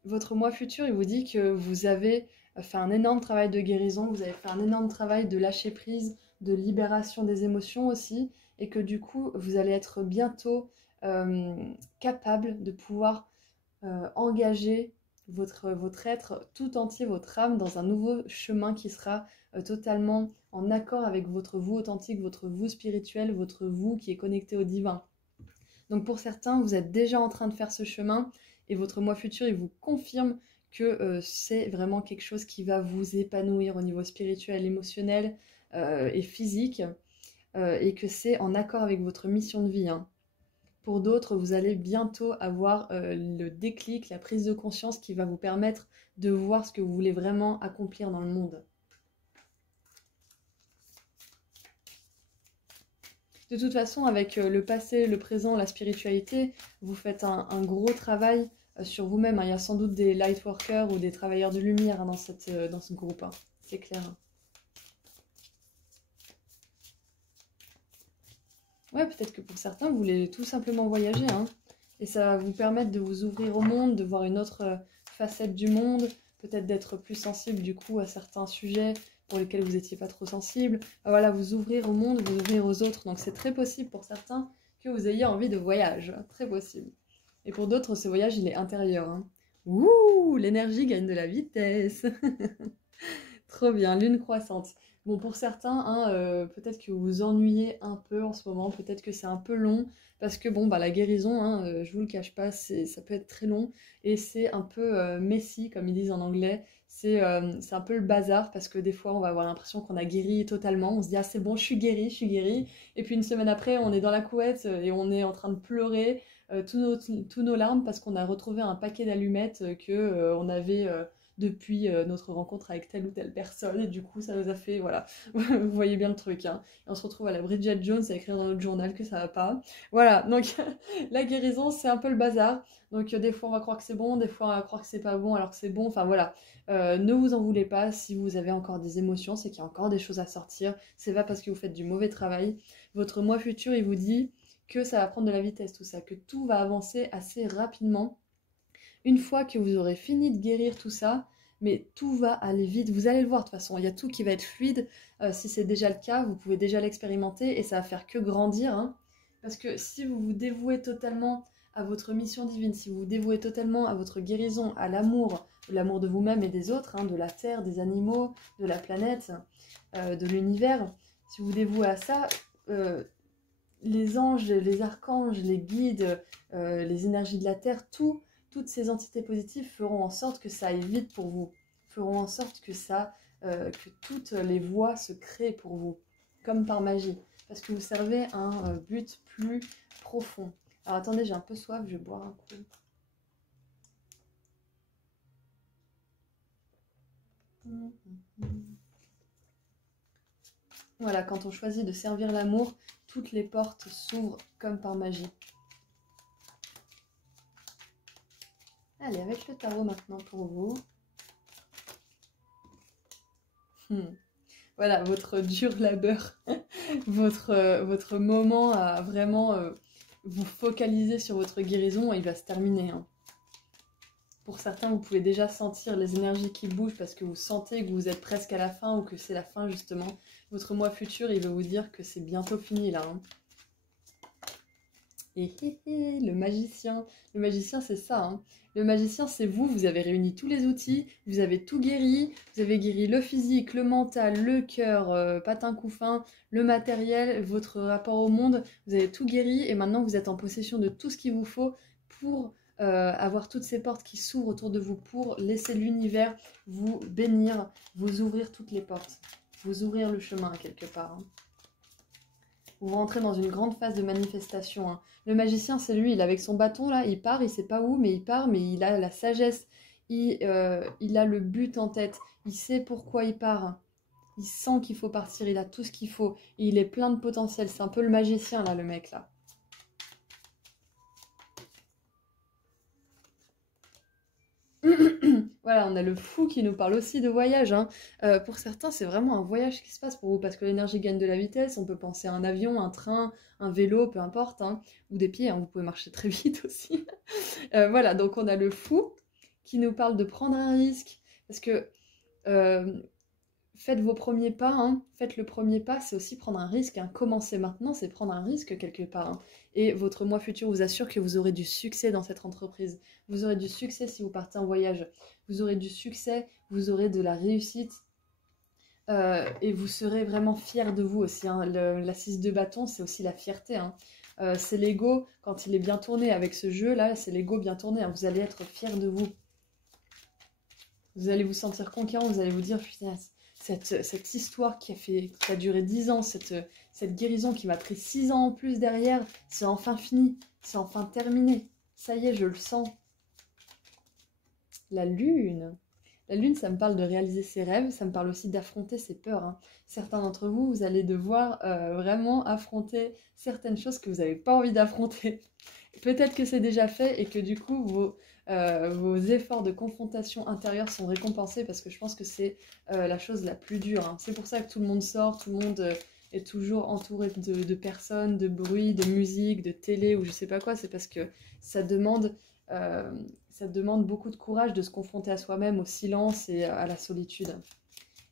votre moi futur, il vous dit que vous avez fait un énorme travail de guérison, vous avez fait un énorme travail de lâcher prise, de libération des émotions aussi, et que du coup, vous allez être bientôt capable de pouvoir engager votre être tout entier, votre âme, dans un nouveau chemin qui sera totalement en accord avec votre vous authentique, votre vous spirituel, votre vous qui est connecté au divin. Donc pour certains, vous êtes déjà en train de faire ce chemin et votre moi futur, il vous confirme que c'est vraiment quelque chose qui va vous épanouir au niveau spirituel, émotionnel et physique et que c'est en accord avec votre mission de vie. Hein. Pour d'autres, vous allez bientôt avoir le déclic, la prise de conscience qui va vous permettre de voir ce que vous voulez vraiment accomplir dans le monde. De toute façon, avec le passé, le présent, la spiritualité, vous faites un gros travail sur vous-même, hein. Il y a sans doute des light workers ou des travailleurs de lumière, hein, dans ce groupe, hein. C'est clair, hein. Ouais, peut-être que pour certains, vous voulez tout simplement voyager, hein. Et ça va vous permettre de vous ouvrir au monde, de voir une autre facette du monde, peut-être d'être plus sensible du coup à certains sujets pour lesquels vous n'étiez pas trop sensible. Voilà, vous ouvrir au monde, vous ouvrir aux autres. Donc c'est très possible pour certains que vous ayez envie de voyage, très possible. Et pour d'autres, ce voyage, il est intérieur, hein. Ouh, l'énergie gagne de la vitesse. Trop bien, lune croissante. Bon, pour certains, hein, peut-être que vous vous ennuyez un peu en ce moment, peut-être que c'est un peu long, parce que bon, bah, la guérison, hein, je vous le cache pas, ça peut être très long, et c'est un peu messy, comme ils disent en anglais. C'est un peu le bazar, parce que des fois, on va avoir l'impression qu'on a guéri totalement. On se dit, ah, c'est bon, je suis guéri. Et puis une semaine après, on est dans la couette et on est en train de pleurer tous nos larmes, parce qu'on a retrouvé un paquet d'allumettes on avait depuis notre rencontre avec telle ou telle personne, et du coup ça nous a fait, voilà, vous voyez bien le truc, hein. Et on se retrouve à la Bridget Jones à écrire dans notre journal que ça va pas. Voilà, donc la guérison c'est un peu le bazar, donc des fois on va croire que c'est bon, des fois on va croire que c'est pas bon alors que c'est bon, enfin voilà. Ne vous en voulez pas si vous avez encore des émotions, c'est qu'il y a encore des choses à sortir, c'est pas parce que vous faites du mauvais travail. Votre moi futur il vous dit que ça va prendre de la vitesse tout ça, que tout va avancer assez rapidement. Une fois que vous aurez fini de guérir tout ça, mais tout va aller vite, vous allez le voir de toute façon, il y a tout qui va être fluide. Si c'est déjà le cas, vous pouvez déjà l'expérimenter et ça va faire que grandir, hein. Parce que si vous vous dévouez totalement à votre mission divine, si vous vous dévouez totalement à votre guérison, à l'amour de vous-même et des autres, hein, de la terre, des animaux, de la planète, de l'univers, si vous vous dévouez à ça, les anges, les archanges, les guides, les énergies de la terre, toutes ces entités positives feront en sorte que ça aille vite pour vous, feront en sorte que toutes les voies se créent pour vous, comme par magie, parce que vous servez un but plus profond. Alors attendez, j'ai un peu soif, je vais boire un coup. Voilà, quand on choisit de servir l'amour, toutes les portes s'ouvrent comme par magie. Allez, avec le tarot maintenant pour vous. Voilà, votre dur labeur, votre moment à vraiment vous focaliser sur votre guérison, il va se terminer, hein. Pour certains, vous pouvez déjà sentir les énergies qui bougent parce que vous sentez que vous êtes presque à la fin ou que c'est la fin justement. Votre moi futur, il veut vous dire que c'est bientôt fini là, hein. Et le magicien c'est ça, hein. Le magicien c'est vous, vous avez réuni tous les outils, vous avez tout guéri, vous avez guéri le physique, le mental, le cœur, patin couffin, le matériel, votre rapport au monde, vous avez tout guéri et maintenant vous êtes en possession de tout ce qu'il vous faut pour avoir toutes ces portes qui s'ouvrent autour de vous, pour laisser l'univers vous bénir, vous ouvrir toutes les portes, vous ouvrir le chemin quelque part, hein. Vous rentrez dans une grande phase de manifestation, hein. Le magicien, c'est lui, il est avec son bâton, là, il part, il sait pas où, mais il part, mais il a la sagesse, il a le but en tête, il sait pourquoi il part, il sent qu'il faut partir, il a tout ce qu'il faut, et il est plein de potentiel, c'est un peu le magicien, là, le mec, là. Voilà, on a le fou qui nous parle aussi de voyage, hein. Pour certains, c'est vraiment un voyage qui se passe pour vous, parce que l'énergie gagne de la vitesse, on peut penser à un avion, un train, un vélo, peu importe, hein, ou des pieds, hein, vous pouvez marcher très vite aussi. Voilà, donc on a le fou qui nous parle de prendre un risque, parce que euh, faites vos premiers pas, hein. Faites le premier pas, c'est aussi prendre un risque, hein. Commencer maintenant, c'est prendre un risque quelque part, hein. Et votre moi futur vous assure que vous aurez du succès dans cette entreprise. Vous aurez du succès si vous partez en voyage. Vous aurez du succès, vous aurez de la réussite. Et vous serez vraiment fiers de vous aussi, hein. La 6 de bâton, c'est aussi la fierté, hein. C'est l'ego, quand il est bien tourné avec ce jeu-là, c'est l'ego bien tourné, hein. Vous allez être fiers de vous. Vous allez vous sentir conquérant, vous allez vous dire, putain, cette histoire qui a duré 10 ans, cette guérison qui m'a pris 6 ans en plus derrière, c'est enfin fini, c'est enfin terminé. Ça y est, je le sens. La lune. La lune, ça me parle de réaliser ses rêves, ça me parle aussi d'affronter ses peurs, hein. Certains d'entre vous, vous allez devoir vraiment affronter certaines choses que vous n'avez pas envie d'affronter. Peut-être que c'est déjà fait et que du coup, vos efforts de confrontation intérieure sont récompensés parce que je pense que c'est la chose la plus dure, hein. C'est pour ça que tout le monde sort, tout le monde est toujours entouré de personnes, de bruit, de musique, de télé ou je sais pas quoi. C'est parce que ça demande, ça demande beaucoup de courage de se confronter à soi-même, au silence et à la solitude.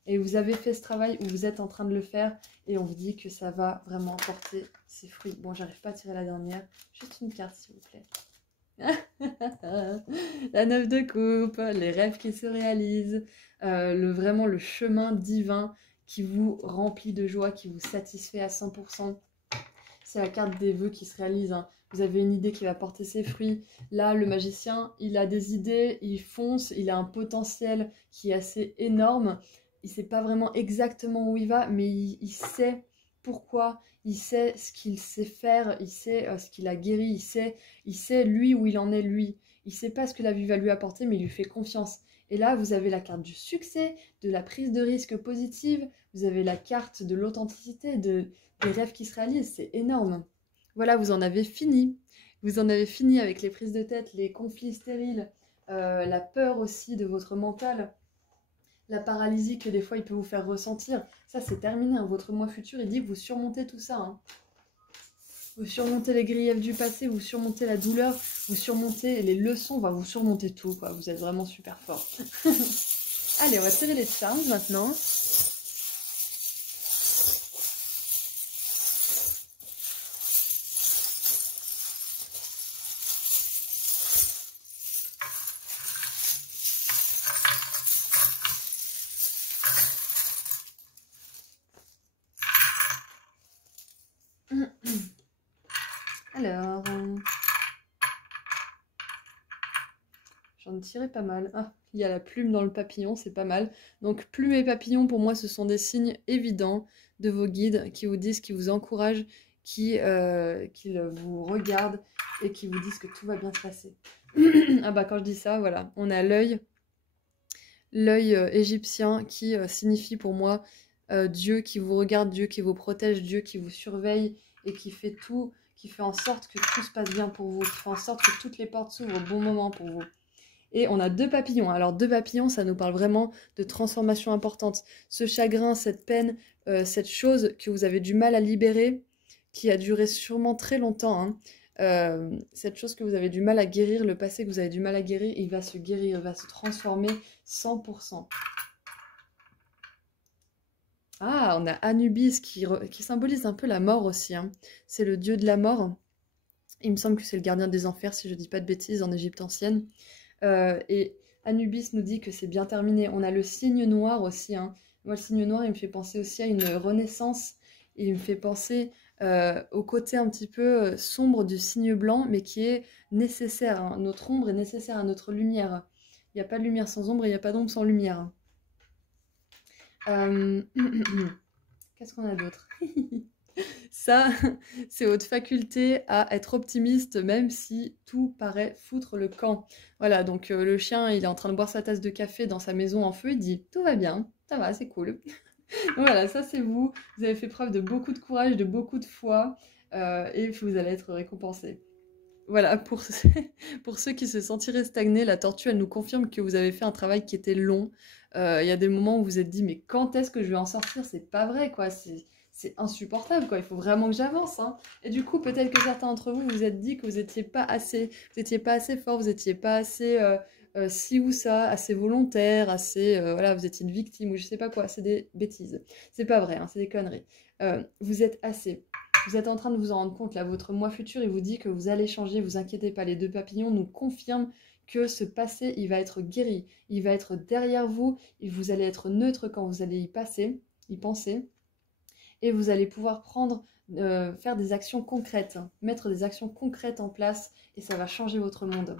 Et vous avez fait ce travail ou vous êtes en train de le faire et on vous dit que ça va vraiment porter ses fruits. Bon, j'arrive pas à tirer la dernière. Juste une carte, s'il vous plaît. La 9 de coupe, les rêves qui se réalisent, vraiment le chemin divin qui vous remplit de joie, qui vous satisfait à 100%. C'est la carte des vœux qui se réalisent, hein. Vous avez une idée qui va porter ses fruits. Là, le magicien, il a des idées, il fonce, il a un potentiel qui est assez énorme. Il ne sait pas vraiment exactement où il va, mais il sait pourquoi, il sait ce qu'il sait faire, il sait ce qu'il a guéri, il sait lui où il en est lui. Il ne sait pas ce que la vie va lui apporter, mais il lui fait confiance. Et là, vous avez la carte du succès, de la prise de risque positive, vous avez la carte de l'authenticité, des rêves qui se réalisent, c'est énorme. Voilà, vous en avez fini. Vous en avez fini avec les prises de tête, les conflits stériles, la peur aussi de votre mental, la paralysie que des fois il peut vous faire ressentir. Ça, c'est terminé, hein. Votre moi futur, il dit que vous surmontez tout ça, hein. Vous surmontez les griefs du passé, vous surmontez la douleur, vous surmontez les leçons, vous surmontez tout, quoi. Vous êtes vraiment super fort. Allez, on va tirer les charms maintenant. Alors, j'en ai tiré pas mal. Ah, il y a la plume dans le papillon, c'est pas mal. Donc, plume et papillon, pour moi, ce sont des signes évidents de vos guides qui vous disent, qui vous encouragent, qui vous regardent et qui vous disent que tout va bien se passer. Ah bah, quand je dis ça, voilà, on a l'œil égyptien qui signifie pour moi Dieu qui vous regarde, Dieu qui vous protège, Dieu qui vous surveille et qui fait tout, qui fait en sorte que tout se passe bien pour vous, qui fait en sorte que toutes les portes s'ouvrent au bon moment pour vous. Et on a deux papillons. Alors deux papillons, ça nous parle vraiment de transformation importante. Ce chagrin, cette peine, cette chose que vous avez du mal à libérer, qui a duré sûrement très longtemps, hein. Cette chose que vous avez du mal à guérir, le passé que vous avez du mal à guérir, il va se guérir, il va se transformer 100%. Ah, on a Anubis qui symbolise un peu la mort aussi, hein. C'est le dieu de la mort. Il me semble que c'est le gardien des enfers, si je ne dis pas de bêtises, en Égypte ancienne. Et Anubis nous dit que c'est bien terminé. On a le signe noir aussi, hein. Moi, le signe noir, il me fait penser aussi à une renaissance. Il me fait penser au côté un petit peu sombre du signe blanc, mais qui est nécessaire, hein. Notre ombre est nécessaire à notre lumière. Il n'y a pas de lumière sans ombre et il n'y a pas d'ombre sans lumière. Qu'est-ce qu'on a d'autre? Ça, c'est votre faculté à être optimiste même si tout paraît foutre le camp. Voilà, donc le chien, il est en train de boire sa tasse de café dans sa maison en feu, il dit « tout va bien, ça va, c'est cool ». Voilà, ça c'est vous. Vous avez fait preuve de beaucoup de courage, de beaucoup de foi et vous allez être récompensé. Voilà, pour ceux qui se sentiraient stagnés, la tortue, elle nous confirme que vous avez fait un travail qui était long. Il y a des moments où vous vous êtes dit, mais quand est-ce que je vais en sortir? C'est pas vrai, quoi. C'est insupportable, quoi. Il faut vraiment que j'avance, hein. Et du coup, peut-être que certains d'entre vous vous êtes dit que vous n'étiez pas assez fort, vous n'étiez pas assez ci ou ça, assez volontaire, assez, voilà, vous étiez une victime ou je sais pas quoi. C'est des bêtises. C'est pas vrai, hein, c'est des conneries. Vous êtes assez. Vous êtes en train de vous en rendre compte, là, votre moi futur, il vous dit que vous allez changer, vous inquiétez pas. Les deux papillons nous confirment que ce passé, il va être guéri, il va être derrière vous, et vous allez être neutre quand vous allez y penser, et vous allez pouvoir faire des actions concrètes, hein, mettre des actions concrètes en place, et ça va changer votre monde.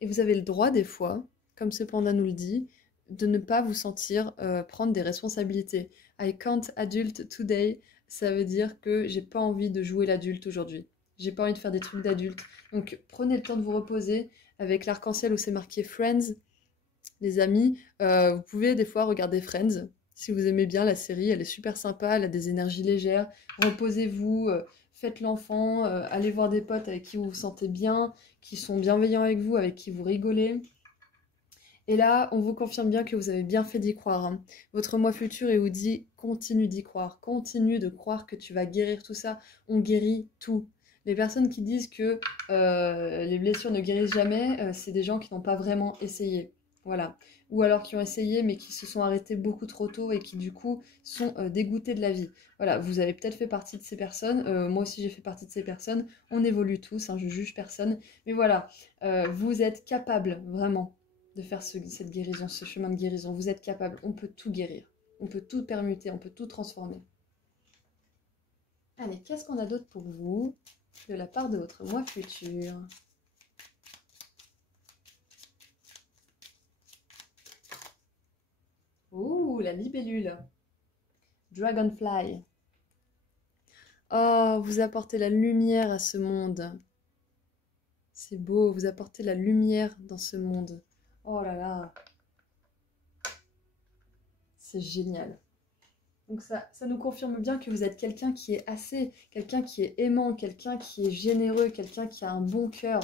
Et vous avez le droit, des fois, comme ce panda nous le dit, de ne pas vous sentir prendre des responsabilités. I can't adult today, ça veut dire que j'ai pas envie de jouer l'adulte aujourd'hui. J'ai pas envie de faire des trucs d'adulte. Donc prenez le temps de vous reposer avec l'arc-en-ciel où c'est marqué Friends. Les amis, vous pouvez des fois regarder Friends. Si vous aimez bien la série, elle est super sympa, elle a des énergies légères. Reposez-vous, faites l'enfant, allez voir des potes avec qui vous vous sentez bien, qui sont bienveillants avec vous, avec qui vous rigolez. Et là, on vous confirme bien que vous avez bien fait d'y croire, hein. Votre moi futur, il vous dit, continue d'y croire, continue de croire que tu vas guérir tout ça. On guérit tout. Les personnes qui disent que les blessures ne guérissent jamais, c'est des gens qui n'ont pas vraiment essayé. Voilà. Ou alors qui ont essayé mais qui se sont arrêtés beaucoup trop tôt et qui du coup sont dégoûtés de la vie. Voilà, vous avez peut-être fait partie de ces personnes. Moi aussi j'ai fait partie de ces personnes. On évolue tous, hein, je juge personne. Mais voilà, vous êtes capable vraiment de faire cette guérison, ce chemin de guérison. Vous êtes capable, on peut tout guérir. On peut tout permuter, on peut tout transformer. Allez, qu'est-ce qu'on a d'autre pour vous de la part de votre moi futur? Ouh, la libellule. Dragonfly. Oh, vous apportez la lumière à ce monde. C'est beau, vous apportez la lumière dans ce monde. Oh là là. C'est génial. Donc ça nous confirme bien que vous êtes quelqu'un qui est assez, quelqu'un qui est aimant, quelqu'un qui est généreux, quelqu'un qui a un bon cœur.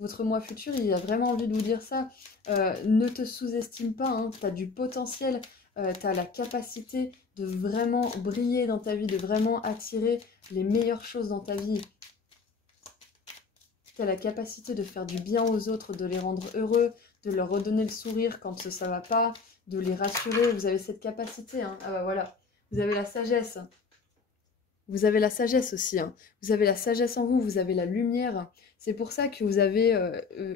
Votre moi futur, il a vraiment envie de vous dire ça. Ne te sous-estime pas, hein, tu as du potentiel, tu as la capacité de vraiment briller dans ta vie, de vraiment attirer les meilleures choses dans ta vie. Tu as la capacité de faire du bien aux autres, de les rendre heureux, de leur redonner le sourire quand ça va pas, de les rassurer. Vous avez cette capacité, hein. Ah bah voilà. Vous avez la sagesse. Vous avez la sagesse aussi, hein. Vous avez la sagesse en vous, vous avez la lumière. C'est pour ça que vous avez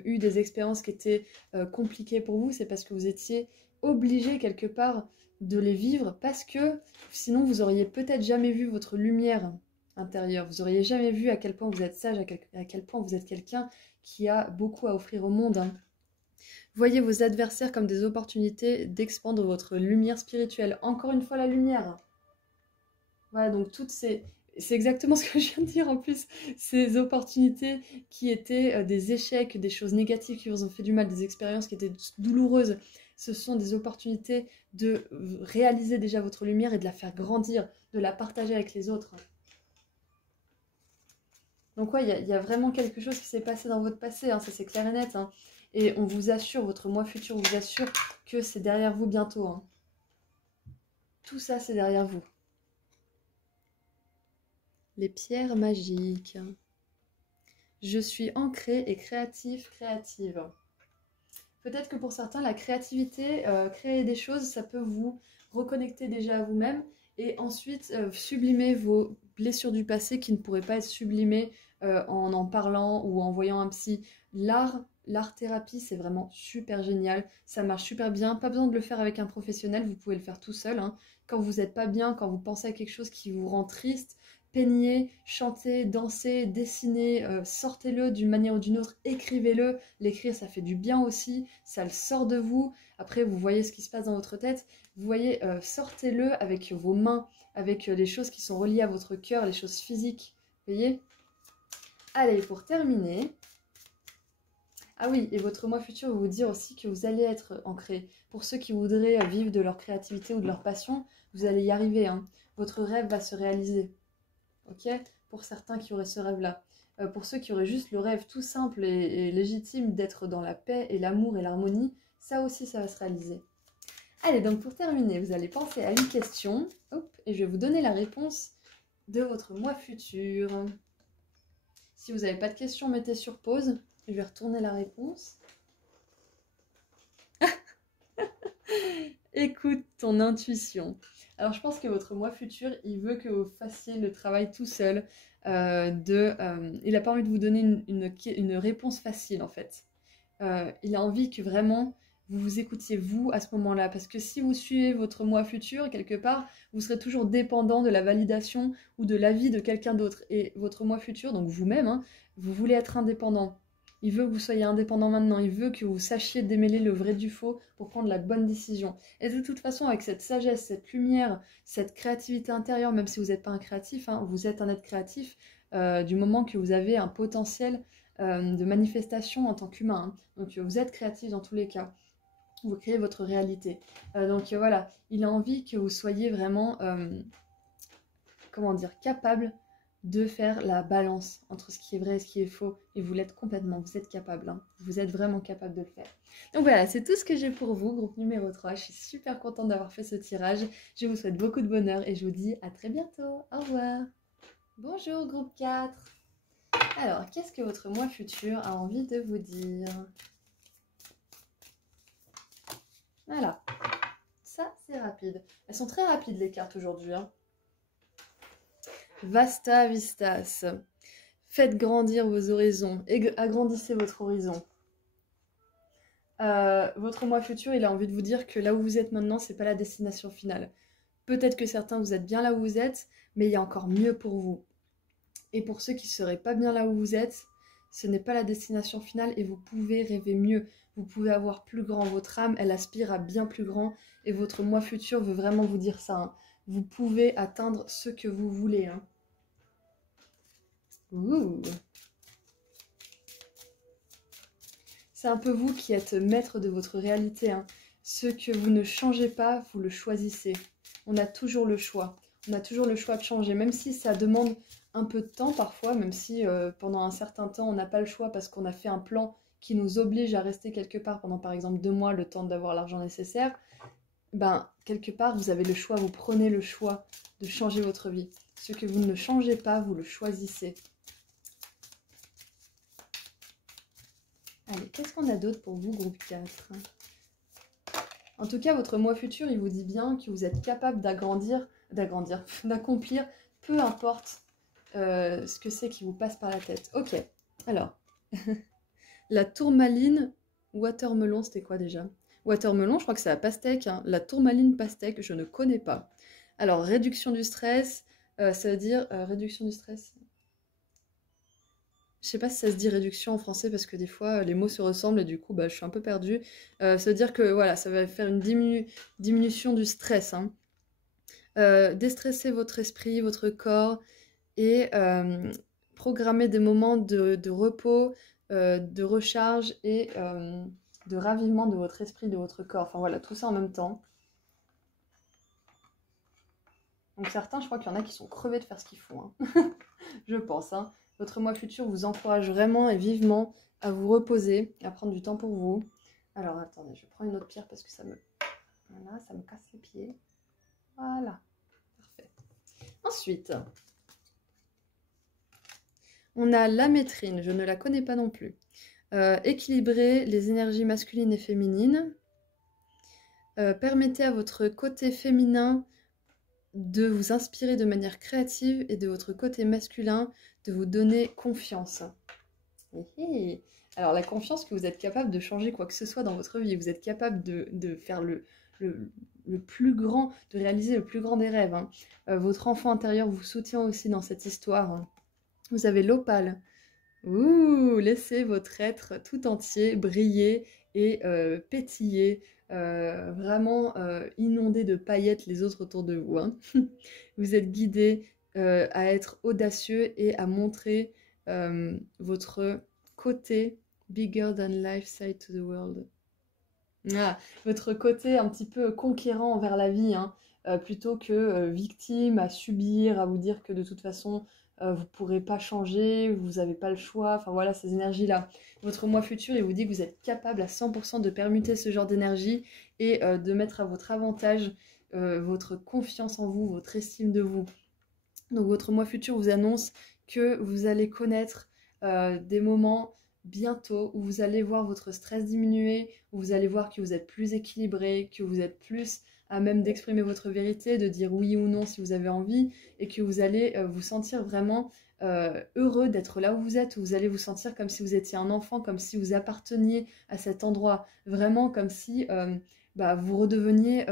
eu des expériences qui étaient compliquées pour vous. C'est parce que vous étiez obligé quelque part de les vivre parce que sinon vous auriez peut-être jamais vu votre lumière intérieure. Vous auriez jamais vu à quel point vous êtes sage, à quel point vous êtes quelqu'un qui a beaucoup à offrir au monde, hein. Voyez vos adversaires comme des opportunités d'expandre votre lumière spirituelle. Encore une fois, la lumière. Voilà, donc toutes ces... C'est exactement ce que je viens de dire en plus. Ces opportunités qui étaient des échecs, des choses négatives qui vous ont fait du mal, des expériences qui étaient douloureuses, ce sont des opportunités de réaliser déjà votre lumière et de la faire grandir, de la partager avec les autres. Donc ouais, il y a vraiment quelque chose qui s'est passé dans votre passé, hein, ça c'est clair et net, hein. Et on vous assure, votre moi futur vous assure que c'est derrière vous bientôt, hein. Tout ça, c'est derrière vous. Les pierres magiques. Je suis ancrée et créative. Peut-être que pour certains, la créativité, créer des choses, ça peut vous reconnecter déjà à vous-même et ensuite sublimer vos blessures du passé qui ne pourraient pas être sublimées en parlant ou en voyant un psy. L'art-thérapie, c'est vraiment super génial. Ça marche super bien. Pas besoin de le faire avec un professionnel, vous pouvez le faire tout seul, hein. Quand vous n'êtes pas bien, quand vous pensez à quelque chose qui vous rend triste, peignez, chantez, dansez, dessinez, sortez-le d'une manière ou d'une autre, écrivez-le. L'écrire, ça fait du bien aussi, ça le sort de vous. Après, vous voyez ce qui se passe dans votre tête. Vous voyez, sortez-le avec vos mains, avec les choses qui sont reliées à votre cœur, les choses physiques. Vous voyez? Allez, pour terminer... Ah oui, et votre moi futur va vous dire aussi que vous allez être ancré. Pour ceux qui voudraient vivre de leur créativité ou de leur passion, vous allez y arriver, hein. Votre rêve va se réaliser. Ok, pour certains qui auraient ce rêve-là. Pour ceux qui auraient juste le rêve tout simple et légitime d'être dans la paix et l'amour et l'harmonie, ça aussi, ça va se réaliser. Allez, donc pour terminer, vous allez penser à une question, hop, et je vais vous donner la réponse de votre moi futur. Si vous n'avez pas de questions, mettez sur pause. Je vais retourner la réponse. Écoute ton intuition. Alors je pense que votre moi futur, il veut que vous fassiez le travail tout seul. Il n'a pas envie de vous donner une réponse facile en fait. Il a envie que vraiment vous vous écoutiez vous à ce moment-là. Parce que si vous suivez votre moi futur, quelque part, vous serez toujours dépendant de la validation ou de l'avis de quelqu'un d'autre. Et votre moi futur, donc vous-même, hein, vous voulez être indépendant. Il veut que vous soyez indépendant maintenant. Il veut que vous sachiez démêler le vrai du faux pour prendre la bonne décision. Et de toute façon, avec cette sagesse, cette lumière, cette créativité intérieure, même si vous n'êtes pas un créatif, hein, vous êtes un être créatif, du moment que vous avez un potentiel de manifestation en tant qu'humain, hein. Donc vous êtes créatif dans tous les cas. vous créez votre réalité. Donc voilà, il a envie que vous soyez vraiment, comment dire, capable de faire la balance entre ce qui est vrai et ce qui est faux. Et vous l'êtes complètement, vous êtes capable, hein. Vous êtes vraiment capable de le faire. Donc voilà, c'est tout ce que j'ai pour vous, groupe numéro 3. Je suis super contente d'avoir fait ce tirage. Je vous souhaite beaucoup de bonheur et je vous dis à très bientôt. Au revoir. Bonjour, groupe 4. Alors, qu'est-ce que votre moi futur a envie de vous dire? Voilà. Ça, c'est rapide. Elles sont très rapides, les cartes, aujourd'hui, hein. Vasta vistas. Faites grandir vos horizons. Et agrandissez votre horizon. Votre moi futur, il a envie de vous dire que là où vous êtes maintenant, c'est pas la destination finale. Peut-être que certains, vous êtes bien là où vous êtes, mais il y a encore mieux pour vous. Et pour ceux qui ne seraient pas bien là où vous êtes, ce n'est pas la destination finale et vous pouvez rêver mieux. Vous pouvez avoir plus grand. Votre âme, elle aspire à bien plus grand. Et votre moi futur veut vraiment vous dire ça, hein. Vous pouvez atteindre ce que vous voulez, hein. Ouh. C'est un peu vous qui êtes maître de votre réalité, hein. Ce que vous ne changez pas, vous le choisissez. On a toujours le choix. On a toujours le choix de changer, même si ça demande un peu de temps parfois, même si pendant un certain temps, on n'a pas le choix parce qu'on a fait un plan qui nous oblige à rester quelque part pendant par exemple 2 mois, le temps d'avoir l'argent nécessaire. Ben, quelque part, vous avez le choix, vous prenez le choix de changer votre vie. Ce que vous ne changez pas, vous le choisissez. Allez, qu'est-ce qu'on a d'autre pour vous, groupe 4? En tout cas, votre moi futur, il vous dit bien que vous êtes capable d'accomplir, peu importe ce que c'est qui vous passe par la tête. Ok, alors, la tourmaline, watermelon, c'était quoi déjà? Watermelon, je crois que c'est la pastèque, hein. La tourmaline pastèque, je ne connais pas. Alors, réduction du stress, ça veut dire réduction du stress. Je sais pas si ça se dit réduction en français parce que des fois les mots se ressemblent et du coup bah, je suis un peu perdue. Ça veut dire que voilà, ça va faire une diminution du stress, hein. Déstresser votre esprit, votre corps et programmer des moments de repos, de recharge et de ravivement de votre esprit, de votre corps. Enfin voilà, tout ça en même temps. Donc certains, je crois qu'il y en a qui sont crevés de faire ce qu'ils font, hein. Je pense, hein. Votre moi futur vous encourage vraiment et vivement à vous reposer, à prendre du temps pour vous. Alors attendez, je prends une autre pierre parce que voilà, ça me casse les pieds. Voilà, parfait. Ensuite, on a la métrine, je ne la connais pas non plus. Équilibrer les énergies masculines et féminines. Permettez à votre côté féminin de vous inspirer de manière créative et de votre côté masculin de vous donner confiance. Alors la confiance que vous êtes capable de changer quoi que ce soit dans votre vie, vous êtes capable de faire le plus grand, de réaliser le plus grand des rêves, hein. Votre enfant intérieur vous soutient aussi dans cette histoire, hein. Vous avez l'opale. Ouh, laissez votre être tout entier briller et pétiller, vraiment inonder de paillettes les autres autour de vous, hein. Vous êtes guidé à être audacieux et à montrer votre côté bigger than life side to the world. Ah, votre côté un petit peu conquérant envers la vie, hein, plutôt que victime, à subir, à vous dire que de toute façon, vous ne pourrez pas changer, vous n'avez pas le choix, enfin voilà, ces énergies-là. Votre moi futur, il vous dit que vous êtes capable à 100% de permuter ce genre d'énergie et de mettre à votre avantage votre confiance en vous, votre estime de vous. Donc votre moi futur vous annonce que vous allez connaître des moments bientôt où vous allez voir votre stress diminuer, où vous allez voir que vous êtes plus équilibré, que vous êtes plus à même d'exprimer votre vérité, de dire oui ou non si vous avez envie, et que vous allez vous sentir vraiment heureux d'être là où vous êtes, où vous allez vous sentir comme si vous étiez un enfant, comme si vous apparteniez à cet endroit, vraiment comme si vous redeveniez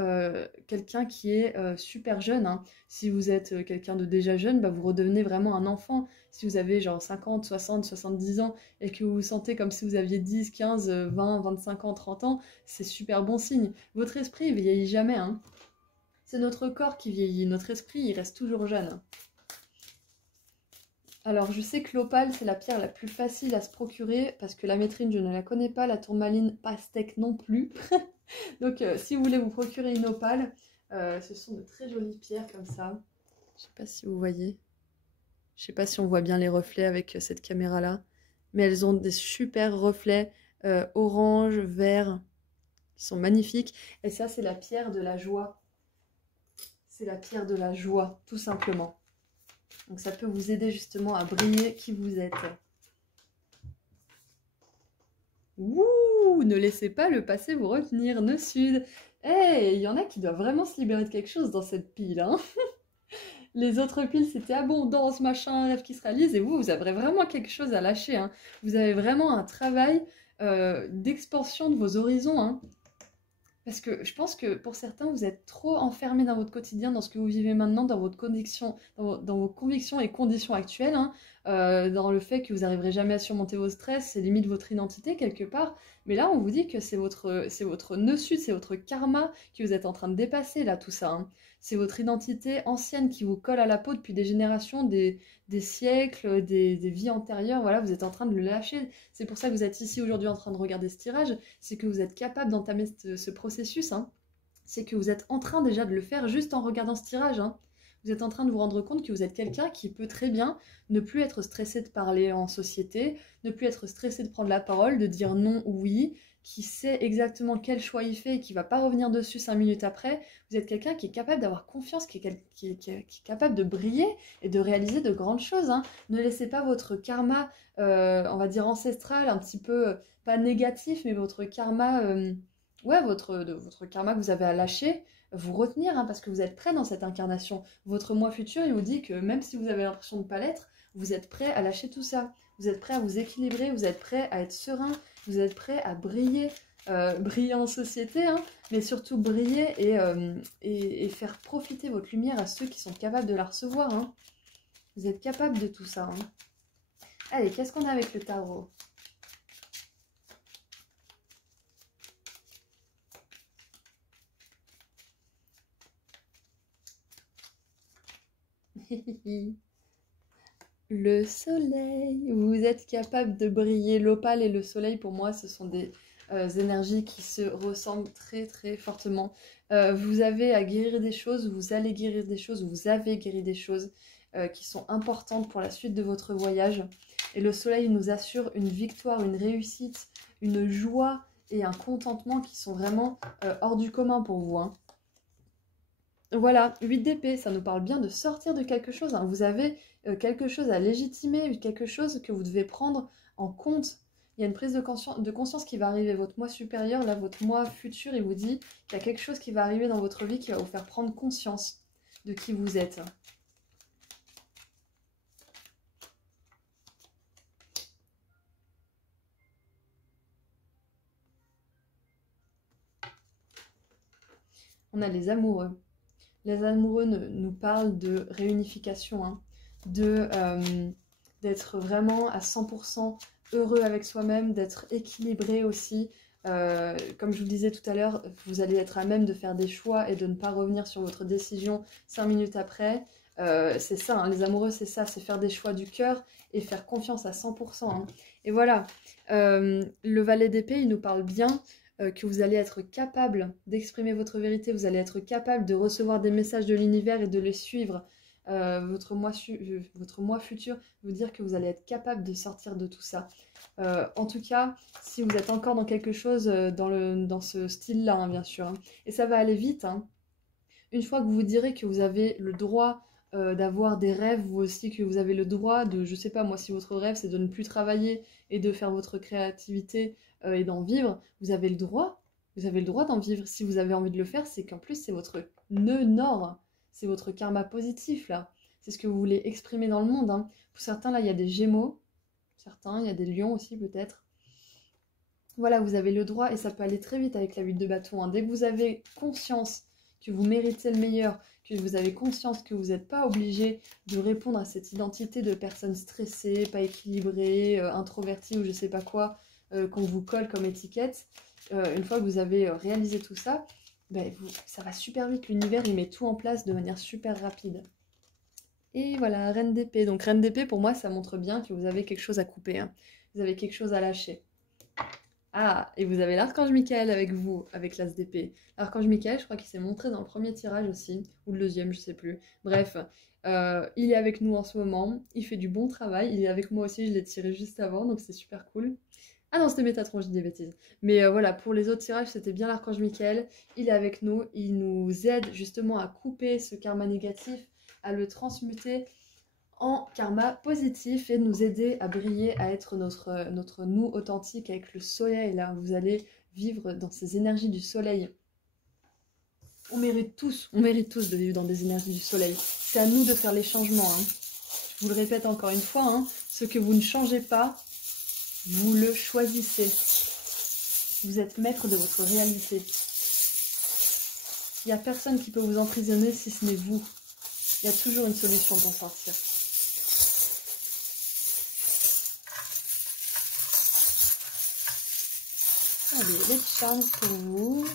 quelqu'un qui est super jeune, hein. Si vous êtes quelqu'un de déjà jeune, vous redevenez vraiment un enfant. Si vous avez genre 50, 60, 70 ans et que vous vous sentez comme si vous aviez 10, 15, 20, 25 ans, 30 ans, c'est super bon signe. Votre esprit, il vieillit jamais, hein. C'est notre corps qui vieillit. Notre esprit, il reste toujours jeune. Alors, je sais que l'opale, c'est la pierre la plus facile à se procurer parce que la métrine, je ne la connais pas, la tourmaline, pastèque non plus. Donc, si vous voulez vous procurer une opale, ce sont de très jolies pierres comme ça. Je sais pas si vous voyez. Je sais pas si on voit bien les reflets avec cette caméra-là. Mais elles ont des super reflets orange, vert, qui sont magnifiques. Et ça, c'est la pierre de la joie. C'est la pierre de la joie, tout simplement. Donc ça peut vous aider justement à briller qui vous êtes. Ouh, ne laissez pas le passé vous retenir, nœud sud. Eh, il y en a qui doivent vraiment se libérer de quelque chose dans cette pile, hein. Les autres piles, c'était abondance, machin, rêve qui se réalise. Et vous avez vraiment quelque chose à lâcher, hein. Vous avez vraiment un travail d'expansion de vos horizons, hein. Parce que je pense que pour certains, vous êtes trop enfermés dans votre quotidien, dans ce que vous vivez maintenant, dans votre conviction, dans vos convictions et conditions actuelles, hein, dans le fait que vous n'arriverez jamais à surmonter vos stress, c'est limite votre identité quelque part. Mais là, on vous dit que c'est votre nœud sud, c'est votre karma que vous êtes en train de dépasser, là, tout ça, hein. C'est votre identité ancienne qui vous colle à la peau depuis des générations, des siècles, des vies antérieures. Voilà, vous êtes en train de le lâcher. C'est pour ça que vous êtes ici aujourd'hui en train de regarder ce tirage. C'est que vous êtes capable d'entamer ce processus, hein. C'est que vous êtes en train déjà de le faire juste en regardant ce tirage, hein. Vous êtes en train de vous rendre compte que vous êtes quelqu'un qui peut très bien ne plus être stressé de parler en société, ne plus être stressé de prendre la parole, de dire non ou oui, qui sait exactement quel choix il fait et qui ne va pas revenir dessus 5 minutes après. Vous êtes quelqu'un qui est capable d'avoir confiance, qui est capable de briller et de réaliser de grandes choses, hein. Ne laissez pas votre karma, on va dire ancestral, un petit peu, pas négatif, mais votre karma, ouais, votre karma que vous avez à lâcher, vous retenir, hein, parce que vous êtes prêt dans cette incarnation. Votre moi futur, il vous dit que même si vous avez l'impression de ne pas l'être, vous êtes prêt à lâcher tout ça. Vous êtes prêt à vous équilibrer, vous êtes prêt à être serein, vous êtes prêt à briller, briller en société, hein, mais surtout briller et faire profiter votre lumière à ceux qui sont capables de la recevoir, hein. Vous êtes capable de tout ça, hein. Allez, qu'est-ce qu'on a avec le tarot? Le soleil, vous êtes capable de briller. L'opale et le soleil, pour moi, ce sont des énergies qui se ressemblent très très fortement. Vous avez à guérir des choses, vous allez guérir des choses, vous avez guéri des choses qui sont importantes pour la suite de votre voyage. Et le soleil nous assure une victoire, une réussite, une joie et un contentement qui sont vraiment hors du commun pour vous, hein. Voilà, 8 d'épée, ça nous parle bien de sortir de quelque chose, hein. Vous avez quelque chose à légitimer, quelque chose que vous devez prendre en compte. Il y a une prise de conscience qui va arriver. Votre moi supérieur, là, votre moi futur, il vous dit qu'il y a quelque chose qui va arriver dans votre vie qui va vous faire prendre conscience de qui vous êtes. On a les amoureux. Les amoureux nous parlent de réunification, hein, d'être vraiment à 100% heureux avec soi-même, d'être équilibré aussi. Comme je vous le disais tout à l'heure, vous allez être à même de faire des choix et de ne pas revenir sur votre décision 5 minutes après. C'est ça, hein, les amoureux, c'est ça, c'est faire des choix du cœur et faire confiance à 100%, hein. Et voilà, le valet d'épée, il nous parle bien que vous allez être capable d'exprimer votre vérité, vous allez être capable de recevoir des messages de l'univers et de les suivre. Votre moi futur vous dire que vous allez être capable de sortir de tout ça. En tout cas, si vous êtes encore dans quelque chose dans ce style-là, hein, bien sûr, hein. Et ça va aller vite, hein. Une fois que vous vous direz que vous avez le droit d'avoir des rêves, vous aussi que vous avez le droit de, je sais pas moi, si votre rêve c'est de ne plus travailler et de faire votre créativité et d'en vivre, vous avez le droit d'en vivre. Si vous avez envie de le faire, c'est qu'en plus c'est votre nœud nord, c'est votre karma positif là, c'est ce que vous voulez exprimer dans le monde, hein. Pour certains là il y a des gémeaux, certains il y a des lions aussi peut-être. Voilà, vous avez le droit et ça peut aller très vite avec la 8 de bâton, hein. Dès que vous avez conscience que vous méritez le meilleur, que vous avez conscience que vous n'êtes pas obligé de répondre à cette identité de personne stressée, pas équilibrée, introvertie ou je sais pas quoi, qu'on vous colle comme étiquette, une fois que vous avez réalisé tout ça, ben ça va super vite, l'univers il met tout en place de manière super rapide. Et voilà, reine d'épée. Donc reine d'épée, pour moi, ça montre bien que vous avez quelque chose à couper, hein. Vous avez quelque chose à lâcher. Ah, et vous avez l'archange Michael avec vous, avec l'as d'épée. L'archange Michael, je crois qu'il s'est montré dans le premier tirage aussi, ou le deuxième, je sais plus. Bref, il est avec nous en ce moment, il fait du bon travail, il est avec moi aussi, je l'ai tiré juste avant, donc c'est super cool. Ah non, c'était Métatron, je dis des bêtises. Mais voilà, pour les autres tirages, c'était bien l'archange Michael, il est avec nous, il nous aide justement à couper ce karma négatif, à le transmuter en karma positif et nous aider à briller, à être notre nous authentique avec le soleil. Là, vous allez vivre dans ces énergies du soleil. On mérite tous de vivre dans des énergies du soleil. C'est à nous de faire les changements, hein. Je vous le répète encore une fois, hein, ce que vous ne changez pas, vous le choisissez. Vous êtes maître de votre réalité. Il n'y a personne qui peut vous emprisonner si ce n'est vous. Il y a toujours une solution pour sortir. Allez, les charmes pour vous.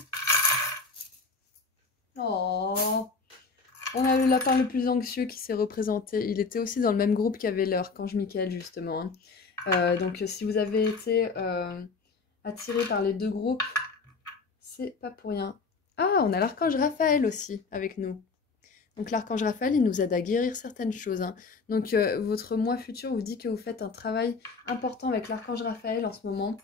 Oh, on a le lapin le plus anxieux qui s'est représenté. Il était aussi dans le même groupe qu'avait l'archange Michael, justement, hein. Donc, si vous avez été attiré par les deux groupes, c'est pas pour rien. Ah, on a l'archange Raphaël aussi avec nous. Donc, l'archange Raphaël, il nous aide à guérir certaines choses, hein. Donc, votre moi futur vous dit que vous faites un travail important avec l'archange Raphaël en ce moment.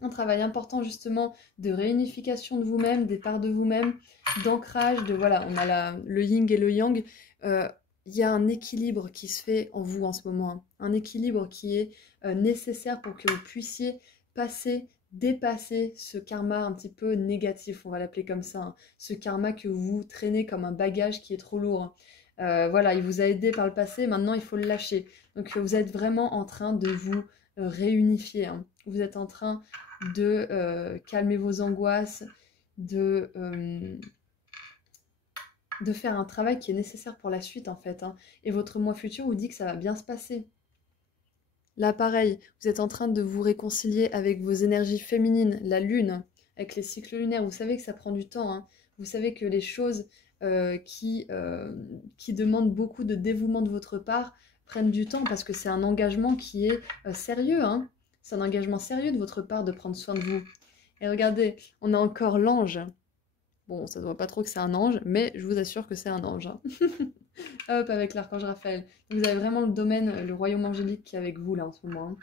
Un travail important justement de réunification de vous-même, des parts de vous-même, d'ancrage, de voilà, on a le yin et le yang. Il y a un équilibre qui se fait en vous en ce moment, hein. Un équilibre qui est nécessaire pour que vous puissiez passer, dépasser ce karma un petit peu négatif, on va l'appeler comme ça, hein. Ce karma que vous traînez comme un bagage qui est trop lourd, hein. Voilà, il vous a aidé par le passé, maintenant il faut le lâcher. Donc vous êtes vraiment en train de vous réunifier, hein. Vous êtes en train de calmer vos angoisses, de faire un travail qui est nécessaire pour la suite en fait, hein. Et votre moi futur vous dit que ça va bien se passer. Là pareil, vous êtes en train de vous réconcilier avec vos énergies féminines, la lune, avec les cycles lunaires. Vous savez que ça prend du temps, hein. Vous savez que les choses qui demandent beaucoup de dévouement de votre part prennent du temps parce que c'est un engagement qui est sérieux, hein. C'est un engagement sérieux de votre part de prendre soin de vous. Et regardez, on a encore l'ange. Bon, ça ne se voit pas trop que c'est un ange, mais je vous assure que c'est un ange, hein. Hop, avec l'archange Raphaël. Vous avez vraiment le domaine, le royaume angélique qui est avec vous là en ce moment, hein.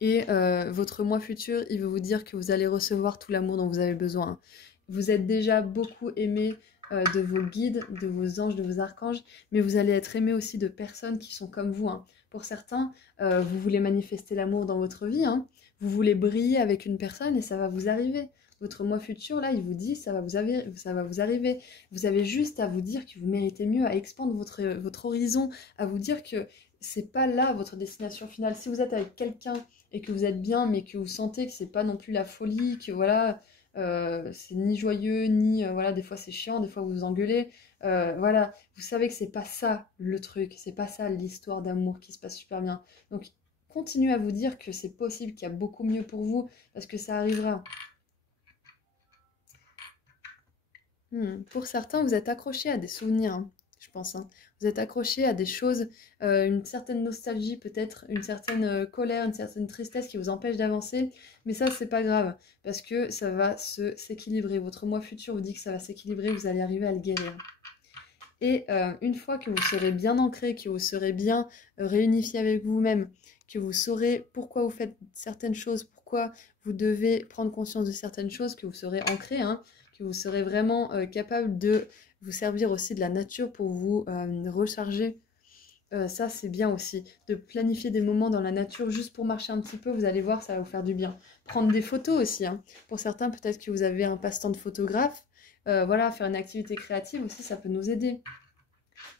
Et votre moi futur, il veut vous dire que vous allez recevoir tout l'amour dont vous avez besoin. Vous êtes déjà beaucoup aimé de vos guides, de vos anges, de vos archanges, mais vous allez être aimé aussi de personnes qui sont comme vous, hein. Pour certains, vous voulez manifester l'amour dans votre vie, hein. Vous voulez briller avec une personne et ça va vous arriver. Votre moi futur, là, il vous dit, ça va vous arriver. Vous avez juste à vous dire que vous méritez mieux, à expandre votre horizon, à vous dire que c'est pas là votre destination finale. Si vous êtes avec quelqu'un et que vous êtes bien, mais que vous sentez que c'est pas non plus la folie, que voilà, c'est ni joyeux, ni voilà, des fois c'est chiant, des fois vous vous engueulez, voilà, vous savez que c'est pas ça le truc, c'est pas ça l'histoire d'amour qui se passe super bien. Donc continuez à vous dire que c'est possible, qu'il y a beaucoup mieux pour vous, parce que ça arrivera. Pour certains, vous êtes accrochés à des souvenirs, hein, je pense, hein. Vous êtes accrochés à des choses, une certaine nostalgie peut-être, une certaine colère, une certaine tristesse qui vous empêche d'avancer. Mais ça, c'est pas grave, parce que ça va s'équilibrer. Votre moi futur vous dit que ça va s'équilibrer, vous allez arriver à le guérir. Et une fois que vous serez bien ancré, que vous serez bien réunifié avec vous-même, que vous saurez pourquoi vous faites certaines choses, pourquoi vous devez prendre conscience de certaines choses, que vous serez ancré, hein, que vous serez vraiment capable de vous servir aussi de la nature pour vous recharger. Ça, c'est bien aussi, de planifier des moments dans la nature juste pour marcher un petit peu, vous allez voir, ça va vous faire du bien. Prendre des photos aussi, hein. Pour certains, peut-être que vous avez un passe-temps de photographe, voilà, faire une activité créative aussi, ça peut nous aider.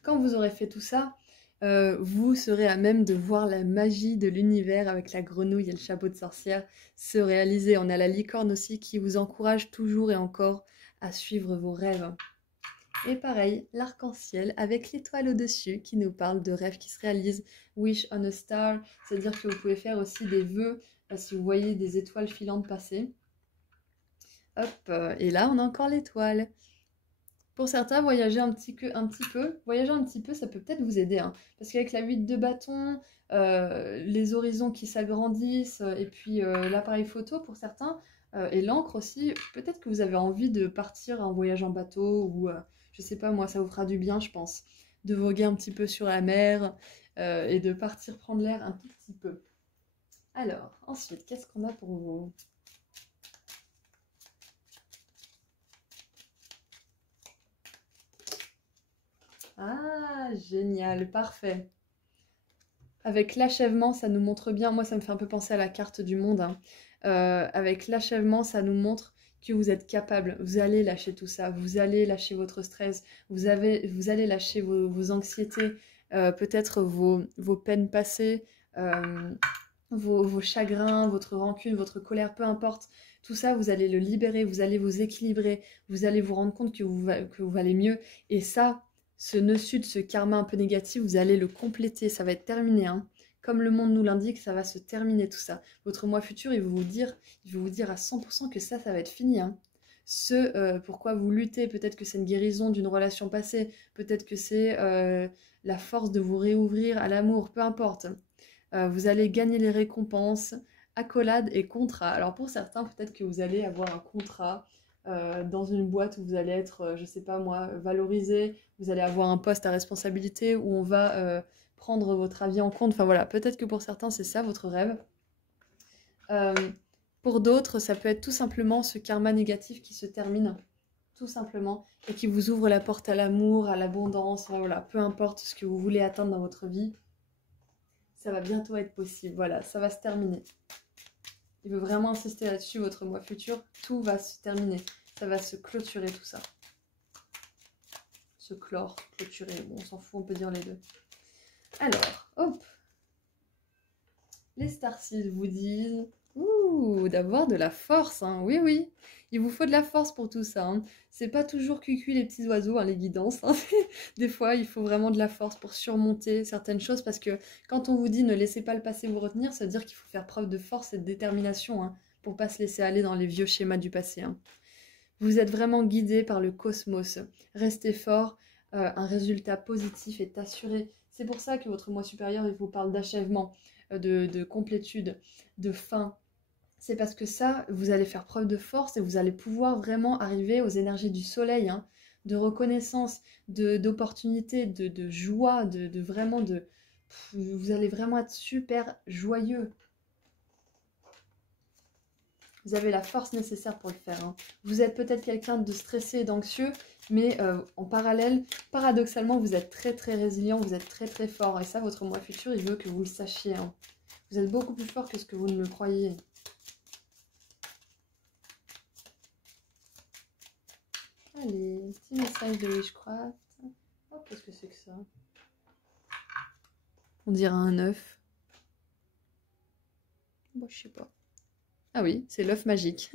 Quand vous aurez fait tout ça, vous serez à même de voir la magie de l'univers avec la grenouille et le chapeau de sorcière se réaliser. On a la licorne aussi qui vous encourage toujours et encore à suivre vos rêves. Et pareil, l'arc-en-ciel avec l'étoile au-dessus qui nous parle de rêves qui se réalisent. Wish on a star, c'est-à-dire que vous pouvez faire aussi des vœux si vous voyez des étoiles filantes passer. Hop, et là on a encore l'étoile. Pour certains, voyager un petit peu, ça peut peut-être vous aider, hein, parce qu'avec la 8 de bâton, les horizons qui s'agrandissent, et puis l'appareil photo pour certains, et l'encre aussi, peut-être que vous avez envie de partir en voyage en bateau, ou je sais pas moi, ça vous fera du bien, je pense, de voguer un petit peu sur la mer, et de partir prendre l'air un tout petit peu. Alors, ensuite, qu'est-ce qu'on a pour vous? Ah, génial, parfait. Avec l'achèvement, ça nous montre bien, moi ça me fait un peu penser à la carte du monde, hein. Avec l'achèvement, ça nous montre que vous êtes capable, vous allez lâcher tout ça, vous allez lâcher votre stress, vous allez lâcher vos anxiétés, peut-être vos peines passées, euh, vos chagrins, votre rancune, votre colère, peu importe. Tout ça, vous allez le libérer, vous allez vous équilibrer, vous allez vous rendre compte que vous valez mieux. Et ça, ce nœud sud, ce karma un peu négatif, vous allez le compléter, ça va être terminé, hein. Comme le monde nous l'indique, ça va se terminer tout ça. Votre moi futur, il va vous dire à 100% que ça va être fini, hein. Pourquoi vous luttez, peut-être que c'est une guérison d'une relation passée, peut-être que c'est la force de vous réouvrir à l'amour, peu importe. Vous allez gagner les récompenses, accolades et contrats. Alors pour certains, peut-être que vous allez avoir un contrat dans une boîte où vous allez être, je sais pas moi, valorisé, vous allez avoir un poste à responsabilité où on va prendre votre avis en compte. Enfin voilà, peut-être que pour certains, c'est ça votre rêve. Euh, pour d'autres, ça peut être tout simplement ce karma négatif qui se termine, tout simplement, et qui vous ouvre la porte à l'amour, à l'abondance, enfin, voilà, peu importe ce que vous voulez atteindre dans votre vie. Ça va bientôt être possible, voilà, ça va se terminer. Il veut vraiment insister là-dessus, votre moi futur, tout va se terminer, ça va se clôturer tout ça. Se clore, clôturer, bon, on s'en fout, on peut dire les deux. Alors, hop, les starseeds vous disent, ouh, d'avoir de la force, hein. Oui, oui, il vous faut de la force pour tout ça, hein. C'est pas toujours cucu les petits oiseaux, hein, les guidances, hein. Des fois, il faut vraiment de la force pour surmonter certaines choses, parce que quand on vous dit ne laissez pas le passé vous retenir, ça veut dire qu'il faut faire preuve de force et de détermination, hein, pour pas se laisser aller dans les vieux schémas du passé, hein. Vous êtes vraiment guidé par le cosmos. Restez fort, un résultat positif est assuré. C'est pour ça que votre moi supérieur, il vous parle d'achèvement, de complétude, de fin. C'est parce que ça, vous allez faire preuve de force et vous allez pouvoir vraiment arriver aux énergies du soleil, hein, de reconnaissance, d'opportunité, de joie, vous allez vraiment être super joyeux. Vous avez la force nécessaire pour le faire, hein. Vous êtes peut-être quelqu'un de stressé et d'anxieux, mais en parallèle, paradoxalement, vous êtes très très résilient, vous êtes très très fort. Et ça, votre moi futur, il veut que vous le sachiez, hein. Vous êtes beaucoup plus fort que ce que vous ne le croyez. Allez, petit message de Witchcraft. Oh, qu'est-ce que c'est que ça? On dirait un œuf. Bon, je sais pas. Ah oui, c'est l'œuf magique.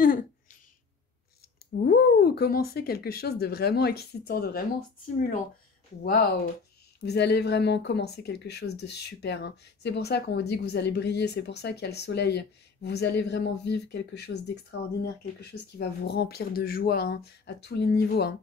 Ouh, commencer quelque chose de vraiment excitant, de vraiment stimulant. Waouh! Vous allez vraiment commencer quelque chose de super, hein. C'est pour ça qu'on vous dit que vous allez briller, c'est pour ça qu'il y a le soleil. Vous allez vraiment vivre quelque chose d'extraordinaire, quelque chose qui va vous remplir de joie, hein, à tous les niveaux, hein.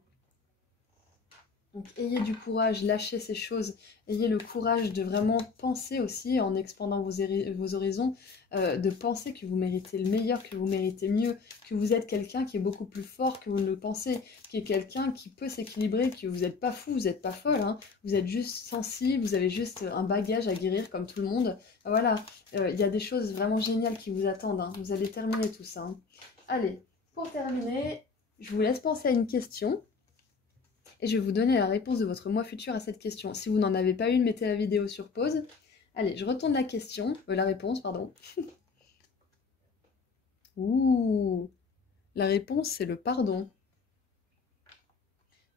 Donc ayez du courage, lâchez ces choses, ayez le courage de vraiment penser aussi, en expandant vos horizons, de penser que vous méritez le meilleur, que vous méritez mieux, que vous êtes quelqu'un qui est beaucoup plus fort que vous ne le pensez, qui est quelqu'un qui peut s'équilibrer, que vous n'êtes pas fou, vous n'êtes pas folle, hein, vous êtes juste sensible, vous avez juste un bagage à guérir comme tout le monde. Voilà, il y a des choses vraiment géniales qui vous attendent, hein. Vous allez terminer tout ça, hein. Allez, pour terminer, je vous laisse penser à une question. Et je vais vous donner la réponse de votre moi futur à cette question. Si vous n'en avez pas une, mettez la vidéo sur pause. Allez, je retourne la réponse, pardon. Ouh, la réponse, c'est le pardon.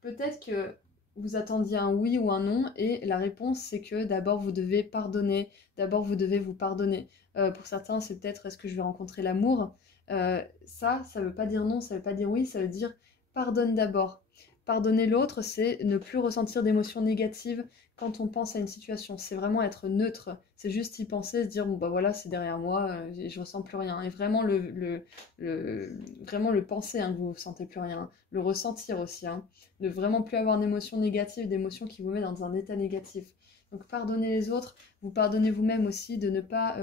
Peut-être que vous attendiez un oui ou un non, et la réponse, c'est que d'abord, vous devez pardonner. D'abord, vous devez vous pardonner. Pour certains, c'est peut-être, est-ce que je vais rencontrer l'amour? Ça veut pas dire non, ça veut pas dire oui, ça veut dire pardonne d'abord. Pardonner l'autre, c'est ne plus ressentir d'émotions négatives quand on pense à une situation. C'est vraiment être neutre. C'est juste y penser, se dire, bon bah voilà, c'est derrière moi, je ressens plus rien. Et vraiment vraiment le penser, hein, que vous ne sentez plus rien. Le ressentir aussi, hein. De vraiment plus avoir d'émotions négatives, d'émotions qui vous mettent dans un état négatif. Donc pardonnez les autres, vous pardonnez vous-même aussi de ne pas...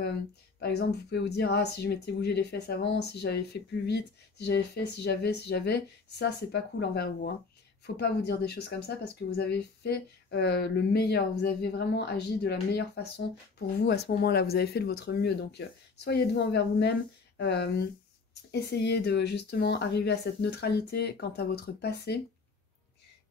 par exemple, vous pouvez vous dire, ah, si je m'étais bougé les fesses avant, si j'avais fait plus vite, si j'avais fait, si j'avais, ça, c'est pas cool envers vous, hein. Faut pas vous dire des choses comme ça parce que vous avez fait le meilleur, vous avez vraiment agi de la meilleure façon pour vous à ce moment-là, vous avez fait de votre mieux. Donc, soyez doux envers vous-même, euh, essayez de justement arriver à cette neutralité quant à votre passé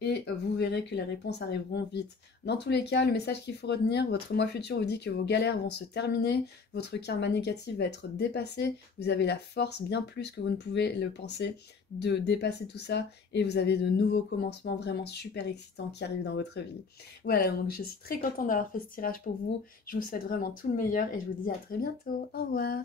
et vous verrez que les réponses arriveront vite. Dans tous les cas, le message qu'il faut retenir, votre moi futur vous dit que vos galères vont se terminer, votre karma négatif va être dépassé, vous avez la force, bien plus que vous ne pouvez le penser, de dépasser tout ça, et vous avez de nouveaux commencements vraiment super excitants qui arrivent dans votre vie. Voilà, donc je suis très contente d'avoir fait ce tirage pour vous, je vous souhaite vraiment tout le meilleur, et je vous dis à très bientôt, au revoir.